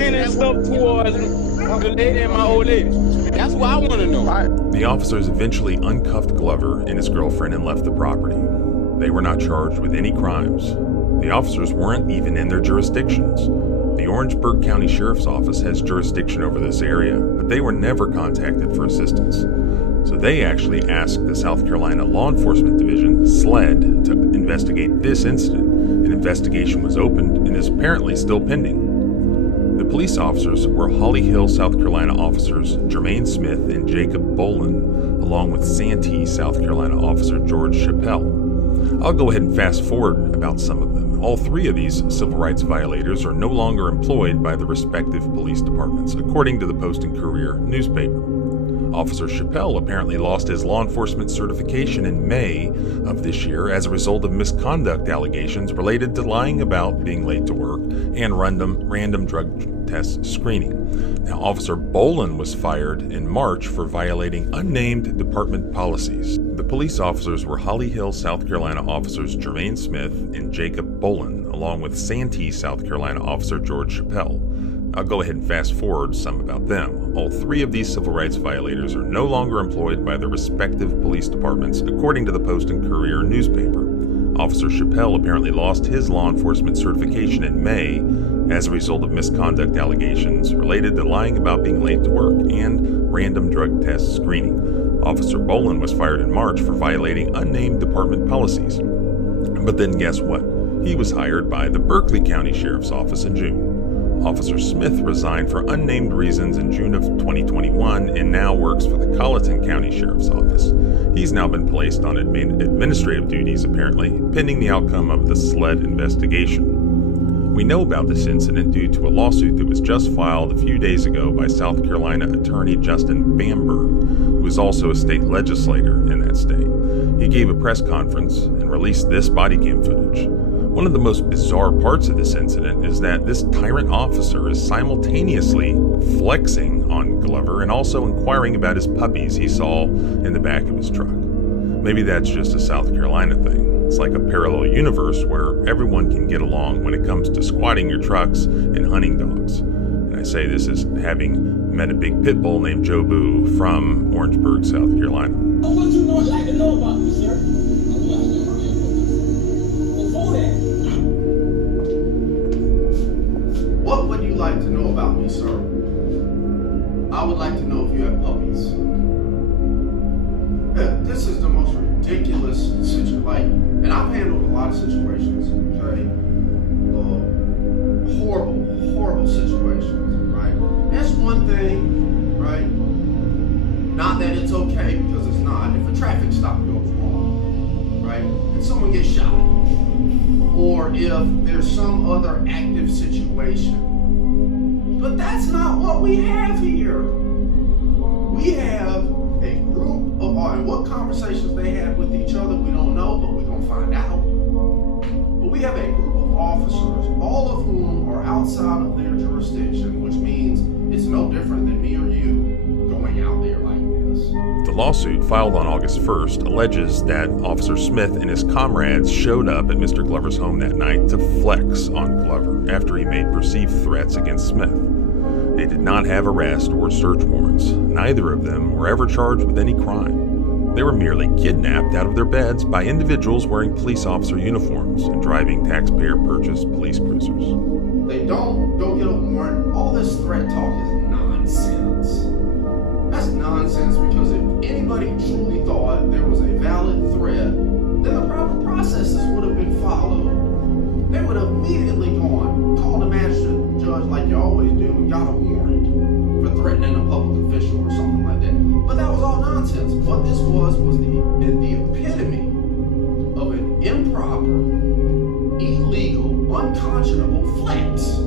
towards the lady and my old lady. That's what I want to know. The officers eventually uncuffed Glover and his girlfriend and left the property. They were not charged with any crimes. The officers weren't even in their jurisdictions. The Orangeburg County Sheriff's Office has jurisdiction over this area, but they were never contacted for assistance. So they actually asked the South Carolina Law Enforcement Division, SLED, to investigate this incident. An investigation was opened and is apparently still pending. The police officers were Holly Hill, South Carolina officers Jermaine Smith and Jacob Bolin, along with Santee, South Carolina officer George Chappelle. I'll go ahead and fast forward about some of them. All 3 of these civil rights violators are no longer employed by the respective police departments, according to the Post and Courier newspaper. Officer Chappelle apparently lost his law enforcement certification in May of this year as a result of misconduct allegations related to lying about being late to work and random drug test screening. Now, Officer Bolin was fired in March for violating unnamed department policies. The police officers were Holly Hill, South Carolina officers Jermaine Smith and Jacob Bolin, along with Santee, South Carolina officer George Chappelle. I'll go ahead and fast forward some about them. All 3 of these civil rights violators are no longer employed by their respective police departments, according to the Post and Courier newspaper. Officer Chappelle apparently lost his law enforcement certification in May as a result of misconduct allegations related to lying about being late to work and random drug test screening. Officer Bolin was fired in March for violating unnamed department policies. But then guess what? He was hired by the Berkeley County Sheriff's Office in June. Officer Smith resigned for unnamed reasons in June of 2021 and now works for the Colleton County Sheriff's Office. He's now been placed on administrative duties, apparently, pending the outcome of the SLED investigation. We know about this incident due to a lawsuit that was just filed a few days ago by South Carolina attorney Justin Bamberg, who is also a state legislator in that state. He gave a press conference and released this body cam footage. One of the most bizarre parts of this incident is that this tyrant officer is simultaneously flexing on Glover and also inquiring about his puppies he saw in the back of his truck. Maybe that's just a South Carolina thing. It's like a parallel universe where everyone can get along when it comes to squatting your trucks and hunting dogs. And I say this as having met a big pit bull named Joe Boo from Orangeburg, South Carolina. What would you like to know about me, sir? Before that. What would you like to know about me, sir? I would like to know if you have puppies. This is the most ridiculous situation. And I've handled a lot of situations, okay? Horrible situations, right? That's one thing, right? Not that it's okay, because it's not. If a traffic stop goes wrong, right? And someone gets shot, or if there's some other active situation. But that's not what we have here. We have a group of, and what conversations they had with each other, we don't know, but we're going to find out. But we have a group of officers, all of whom are outside of their jurisdiction, which means it's no different than me or you going out there like this. The lawsuit, filed on August 1st, alleges that Officer Smith and his comrades showed up at Mr. Glover's home that night to flex on Glover after he made perceived threats against Smith. They did not have arrest or search warrants. Neither of them were ever charged with any crime. They were merely kidnapped out of their beds by individuals wearing police officer uniforms and driving taxpayer-purchased police cruisers. They don't go get a warrant. All this threat talk is nonsense. That's nonsense, because if anybody truly thought there was a valid threat, then the proper processes would have been followed. They would have immediately gone, called a magistrate judge like you always do, and got a warrant for threatening a public official or something like that. But that was all nonsense. What this was the epitome of an improper, illegal, unconscionable flex.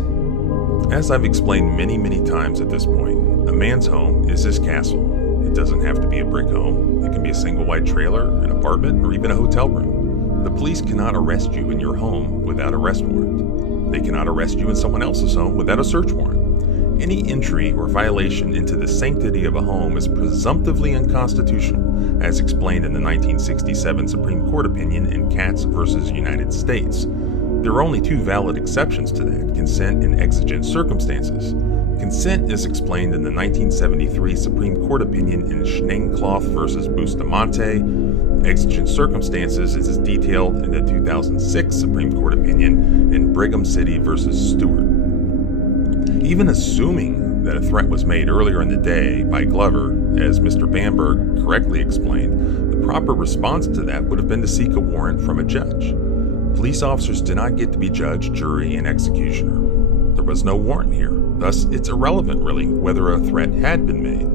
As I've explained many times at this point, a man's home is his castle. It doesn't have to be a brick home. It can be a single wide trailer, an apartment, or even a hotel room. The police cannot arrest you in your home without arrest warrant. They cannot arrest you in someone else's home without a search warrant. Any entry or violation into the sanctity of a home is presumptively unconstitutional, as explained in the 1967 Supreme Court opinion in Katz v. United States. There are only two valid exceptions to that: consent and exigent circumstances. Consent is explained in the 1973 Supreme Court opinion in Schneinkloth v. Bustamante. Exigent circumstances is detailed in the 2006 Supreme Court opinion in Brigham City v. Stewart. Even assuming that a threat was made earlier in the day by Glover, as Mr. Bamberg correctly explained, the proper response to that would have been to seek a warrant from a judge. Police officers did not get to be judge, jury, and executioner. There was no warrant here. Thus, it's irrelevant, really, whether a threat had been made.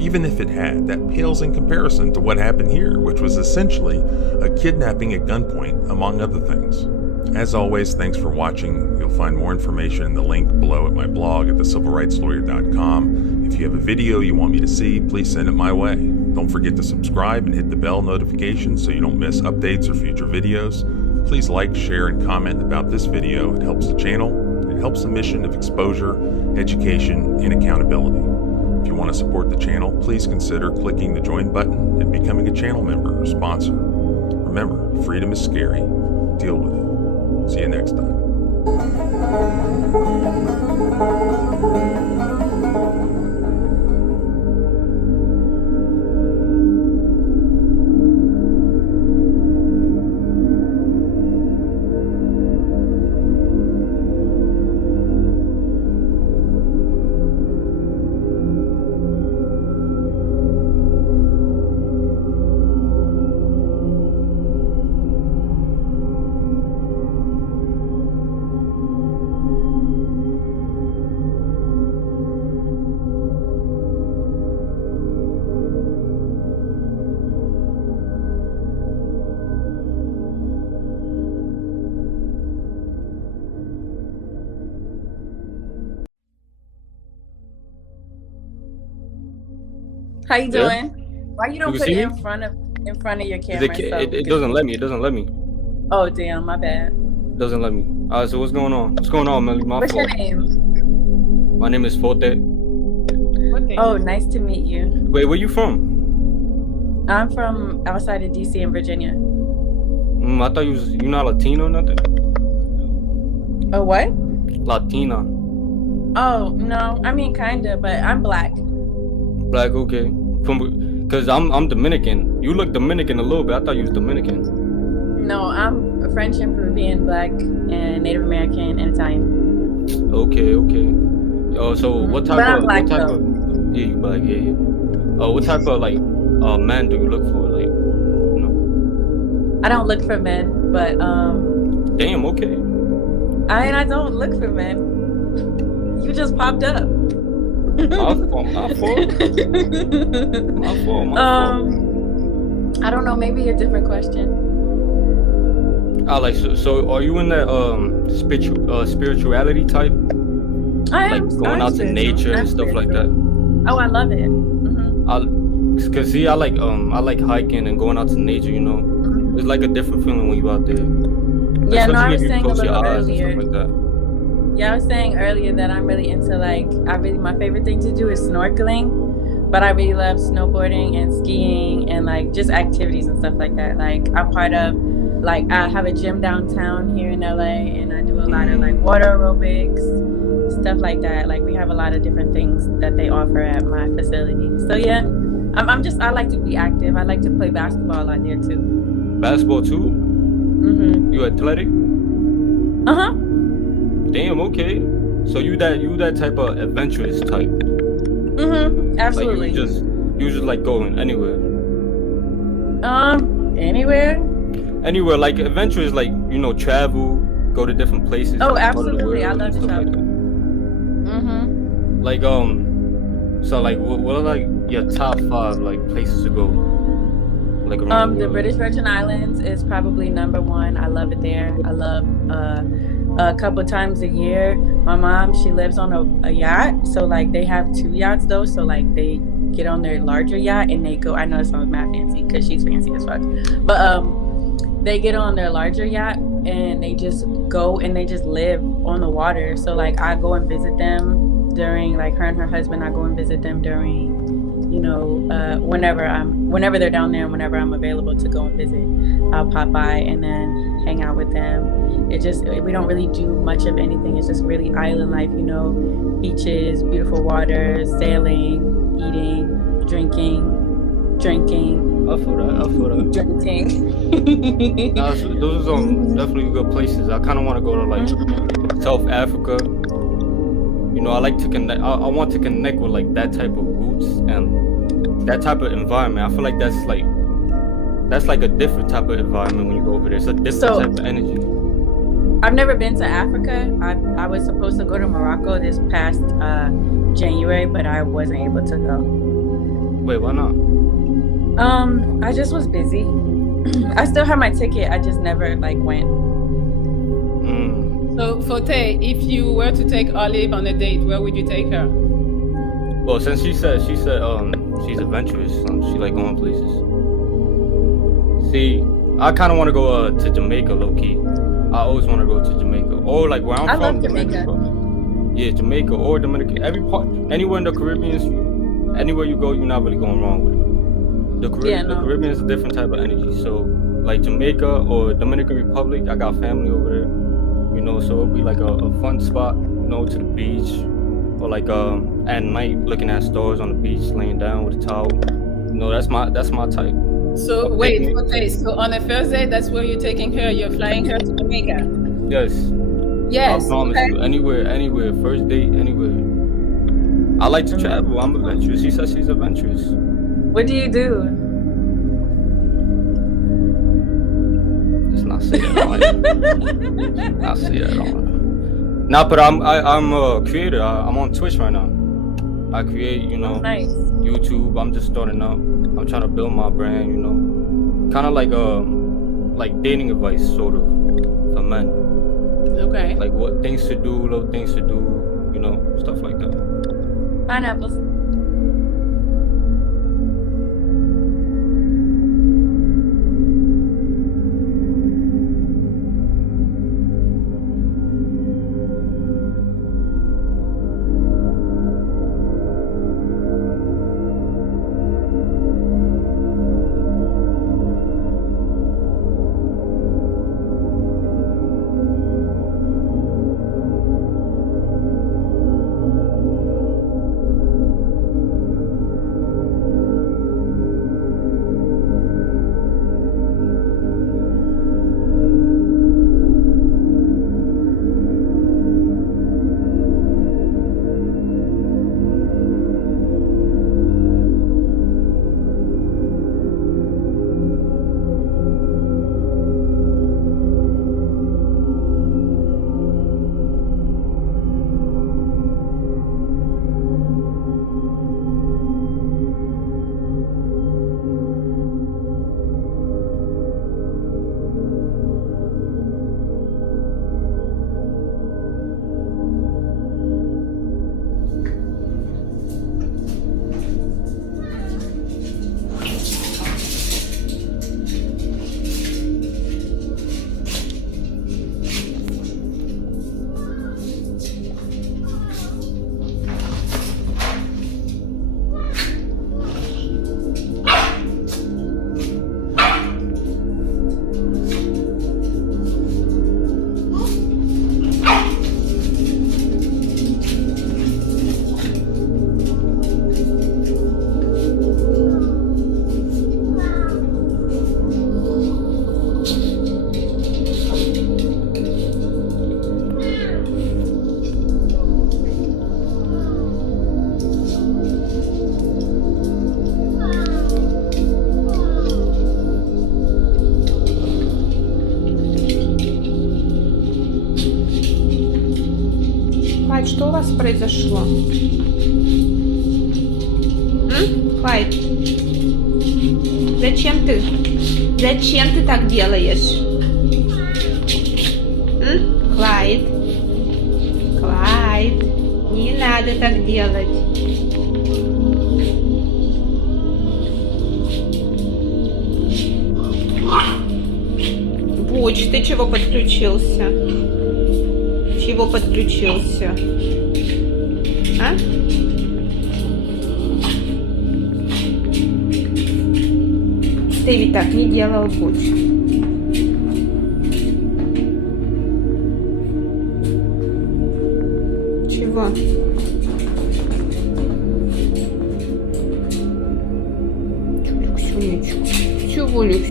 Even if it had, that pales in comparison to what happened here, which was essentially a kidnapping at gunpoint, among other things. As always, thanks for watching. You'll find more information in the link below at my blog at thecivilrightslawyer.com. If you have a video you want me to see, please send it my way. Don't forget to subscribe and hit the bell notification so you don't miss updates or future videos. Please like, share, and comment about this video. It helps the channel. It helps the mission of exposure, education, and accountability. If you want to support the channel, please consider clicking the join button and becoming a channel member or sponsor. Remember, freedom is scary. Deal with it. See you next time. How you Yeah. doing? Why you don't You put see it me? in front of your It, camera? it doesn't let me. It doesn't let me. Oh damn, my bad. It doesn't let me. All right, so what's going on? What's going on, Melly? My What's fault. your name? My name is Forte. Oh, nice to meet you. Wait, where you from? I'm from outside of DC in Virginia. I thought you not Latino or nothing. Oh, what? Latina. Oh, no. I mean, kinda, but I'm black. Black, okay. Cause I'm Dominican. You look Dominican a little bit. I thought you was Dominican. No, I'm French and Peruvian, black, and Native American and Italian. Okay. Oh, so what type But I'm of black, yeah, you black, yeah. What type of like man do you look for? Like, I don't look for men, but damn, okay. I don't look for men. You just popped up. My fault. I don't know, maybe a different question. Like so are you in that spirituality type? I am. Like going out to nature and stuff like that. Oh, I love it. Cause see, I like hiking and going out to nature. You know, it's like a different feeling when you out there. Yeah, no, I was Especially if you saying a close your little eyes and earlier. stuff like that. Yeah, I was saying earlier that I'm really into my favorite thing to do is snorkeling, but I really love snowboarding and skiing and like just activities and stuff like that. Like I'm part of, like I have a gym downtown here in LA and I do a lot of like water aerobics, stuff like that. Like we have a lot of different things that they offer at my facility. So yeah, I like to be active. I like to play basketball out there too. Basketball too? Mm-hmm. You athletic? Uh-huh. Damn, okay. So you that type of adventurous type. Mm-hmm. Absolutely. Like you just like going anywhere. Anywhere? Anywhere, like adventurous, like, you know, travel, go to different places. Oh, like, absolutely. I love to travel. Mm-hmm. Like so like what are like your top 5 like places to go? Like around The British Virgin Islands is probably number 1. I love it there. I love a couple times a year. My mom, she lives on a yacht, so like they have 2 yachts though. So like they get on their larger yacht and they go. I know it sounds mad fancy because she's fancy as fuck, but they get on their larger yacht and they just go and they just live on the water. So like I go and visit them during, like her and her husband, I go and visit them during, you know, whenever they're down there and whenever I'm available to go and visit, I'll pop by and then hang out with them. We don't really do much of anything. It's just really island life, you know, beaches, beautiful waters, sailing, eating, drinking. I feel that. Drinking. Those are definitely good places. I kind of want to go to like South Africa. You know, I like to connect. I want to connect with like that type of roots and that type of environment. I feel like that's like a different type of environment when you go over there. It's a different type of energy. I've never been to Africa. I was supposed to go to Morocco this past January, but I wasn't able to go. Wait, why not? I just was busy. I still have my ticket. I just never like went. So, Forte, if you were to take Olive on a date, where would you take her? Well, since she said she's adventurous, she like going places. See, I kind of want to go to Jamaica, low key. I always want to go to Jamaica, or like where I'm from. I love Jamaica. Yeah, Jamaica or Dominican. Anywhere in the Caribbean, anywhere you go, you're not really going wrong with it. The Caribbean is a different type of energy. So, like Jamaica or Dominican Republic, I got family over there. You know, so it'll be like a fun spot, you know, to the beach, or like at night looking at stars on the beach, laying down with a towel. You know, that's my type. So wait, okay, so on a first day, that's where you're taking her, you're flying her to Jamaica? Yes. Yes. I promise you, anywhere, first date, anywhere. I like to travel, I'm adventurous. She says she's adventurous. What do you do? Let's not say that on it. Not say that on it. Nah, but I'm a creator. I'm on Twitch right now. I create, you know, YouTube. I'm just starting out. I'm trying to build my brand, you know, kind of like dating advice, sort of, for men. Okay. Like what things to do, little things to do, you know, stuff like that. Pineapples. Клайд, что у вас произошло? Клайд? Зачем ты так делаешь? Клайд? Клайд? Не надо так делать. Буч, ты чего подключился? Чего подключился? А? Ты ведь так не делал, Буч. Чего? Чего, Люкс?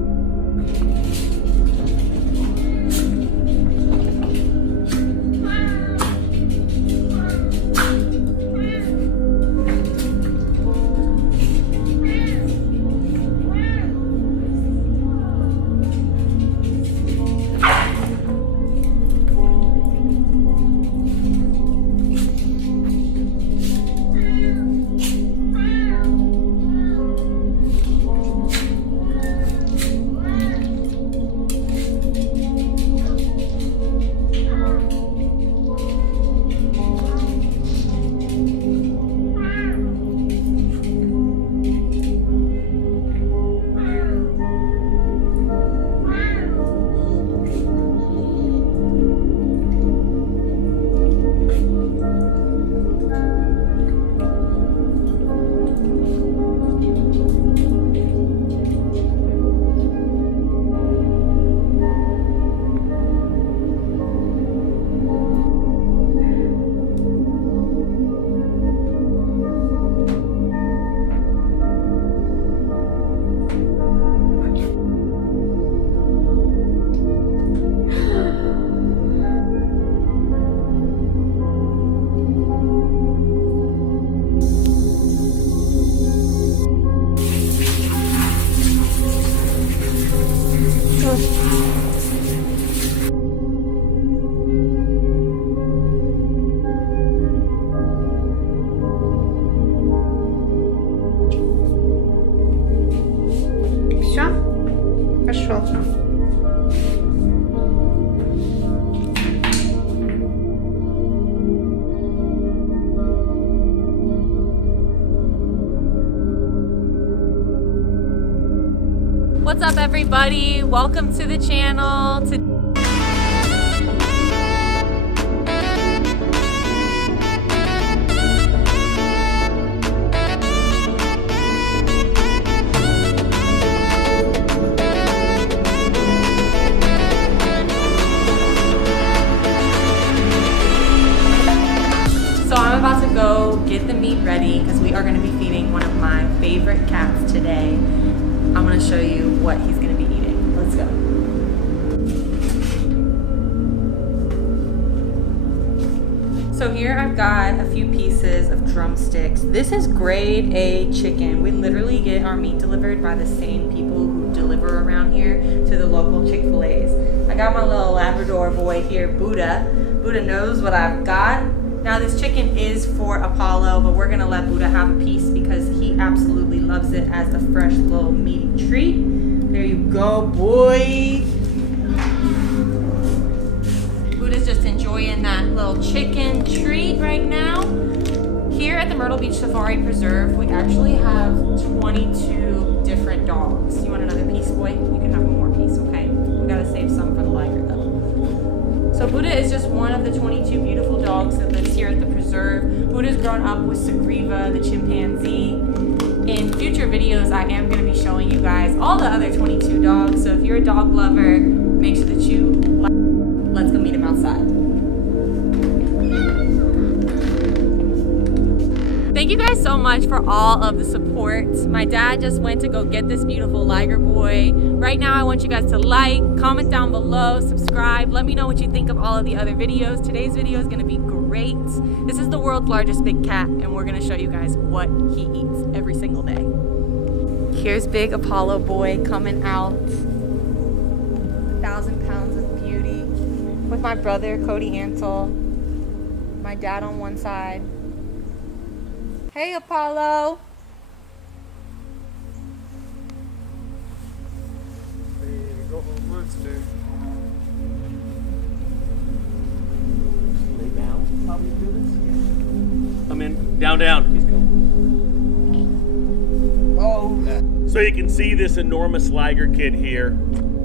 What's up, everybody? Welcome to the channel. So I'm about to go get the meat ready because we are going to be feeding one of my favorite cats today. I'm going to show you what he's going to be eating. Let's go. So here I've got a few pieces of drumsticks. This is grade A chicken. We literally get our meat delivered by the same people who deliver around here to the local Chick-fil-A's. I got my little Labrador boy here, Buddha. Buddha knows what I've got. Now this chicken is for Apollo, but we're gonna let Buddha have a piece because he absolutely loves it as a fresh little meaty treat. There you go, boy. Buddha's just enjoying that little chicken treat right now. Here at the Myrtle Beach Safari Preserve, we actually have 22 different dogs. You want another piece, boy? You can have one more piece, okay? We gotta save some for the liger though. So Buddha is just one of the 22 beautiful dogs that lives here at the preserve. Buddha's grown up with Sugriva, the chimpanzee. In future videos, I am going to be showing you guys all the other 22 dogs. So if you're a dog lover, make sure that you let's go meet him outside. Thank you guys so much for all of the support. My dad just went to go get this beautiful liger boy. Right now, I want you guys to like, comment down below, subscribe. Let me know what you think of all of the other videos. Today's video is gonna be great. This is the world's largest big cat, and we're gonna show you guys what he eats every single day. Here's big Apollo boy coming out. 1,000 pounds of beauty with my brother, Cody Ansel. my dad on one side. Hey, Apollo. Lay down while we do this. Come in. Down, down. He's going. Oh. So you can see this enormous liger kid here.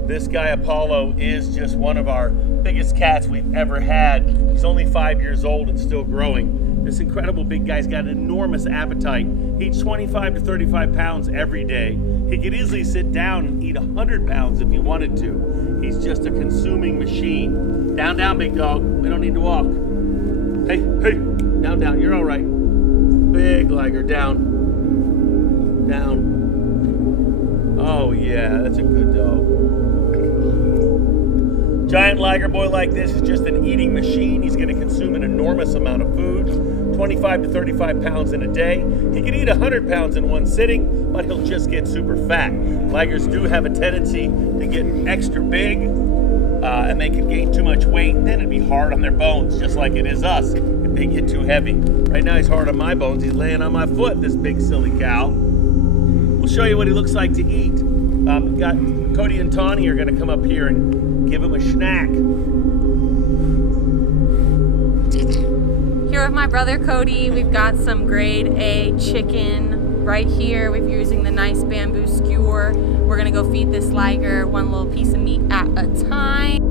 This guy Apollo is just one of our biggest cats we've ever had. He's only 5 years old and still growing. This incredible big guy's got an enormous appetite. He eats 25 to 35 pounds every day. He could easily sit down and eat 100 pounds if he wanted to. He's just a consuming machine. Down, down, big dog. We don't need to walk. Hey, hey, down, down. You're all right. Big liger, down. Down. Oh yeah, that's a good dog. Giant liger boy like this is just an eating machine. He's going to consume an enormous amount of food, 25 to 35 pounds in a day. He can eat 100 pounds in one sitting, but he'll just get super fat. Ligers do have a tendency to get extra big, and they can gain too much weight. Then it'd be hard on their bones, just like it is us if they get too heavy. Right now he's hard on my bones. He's laying on my foot, this big silly cow. We'll show you what he looks like to eat. We've got Cody and Tawny are going to come up here and give him a snack. Here with my brother Cody, we've got some grade A chicken right here. We're using the nice bamboo skewer. We're gonna go feed this liger one little piece of meat at a time.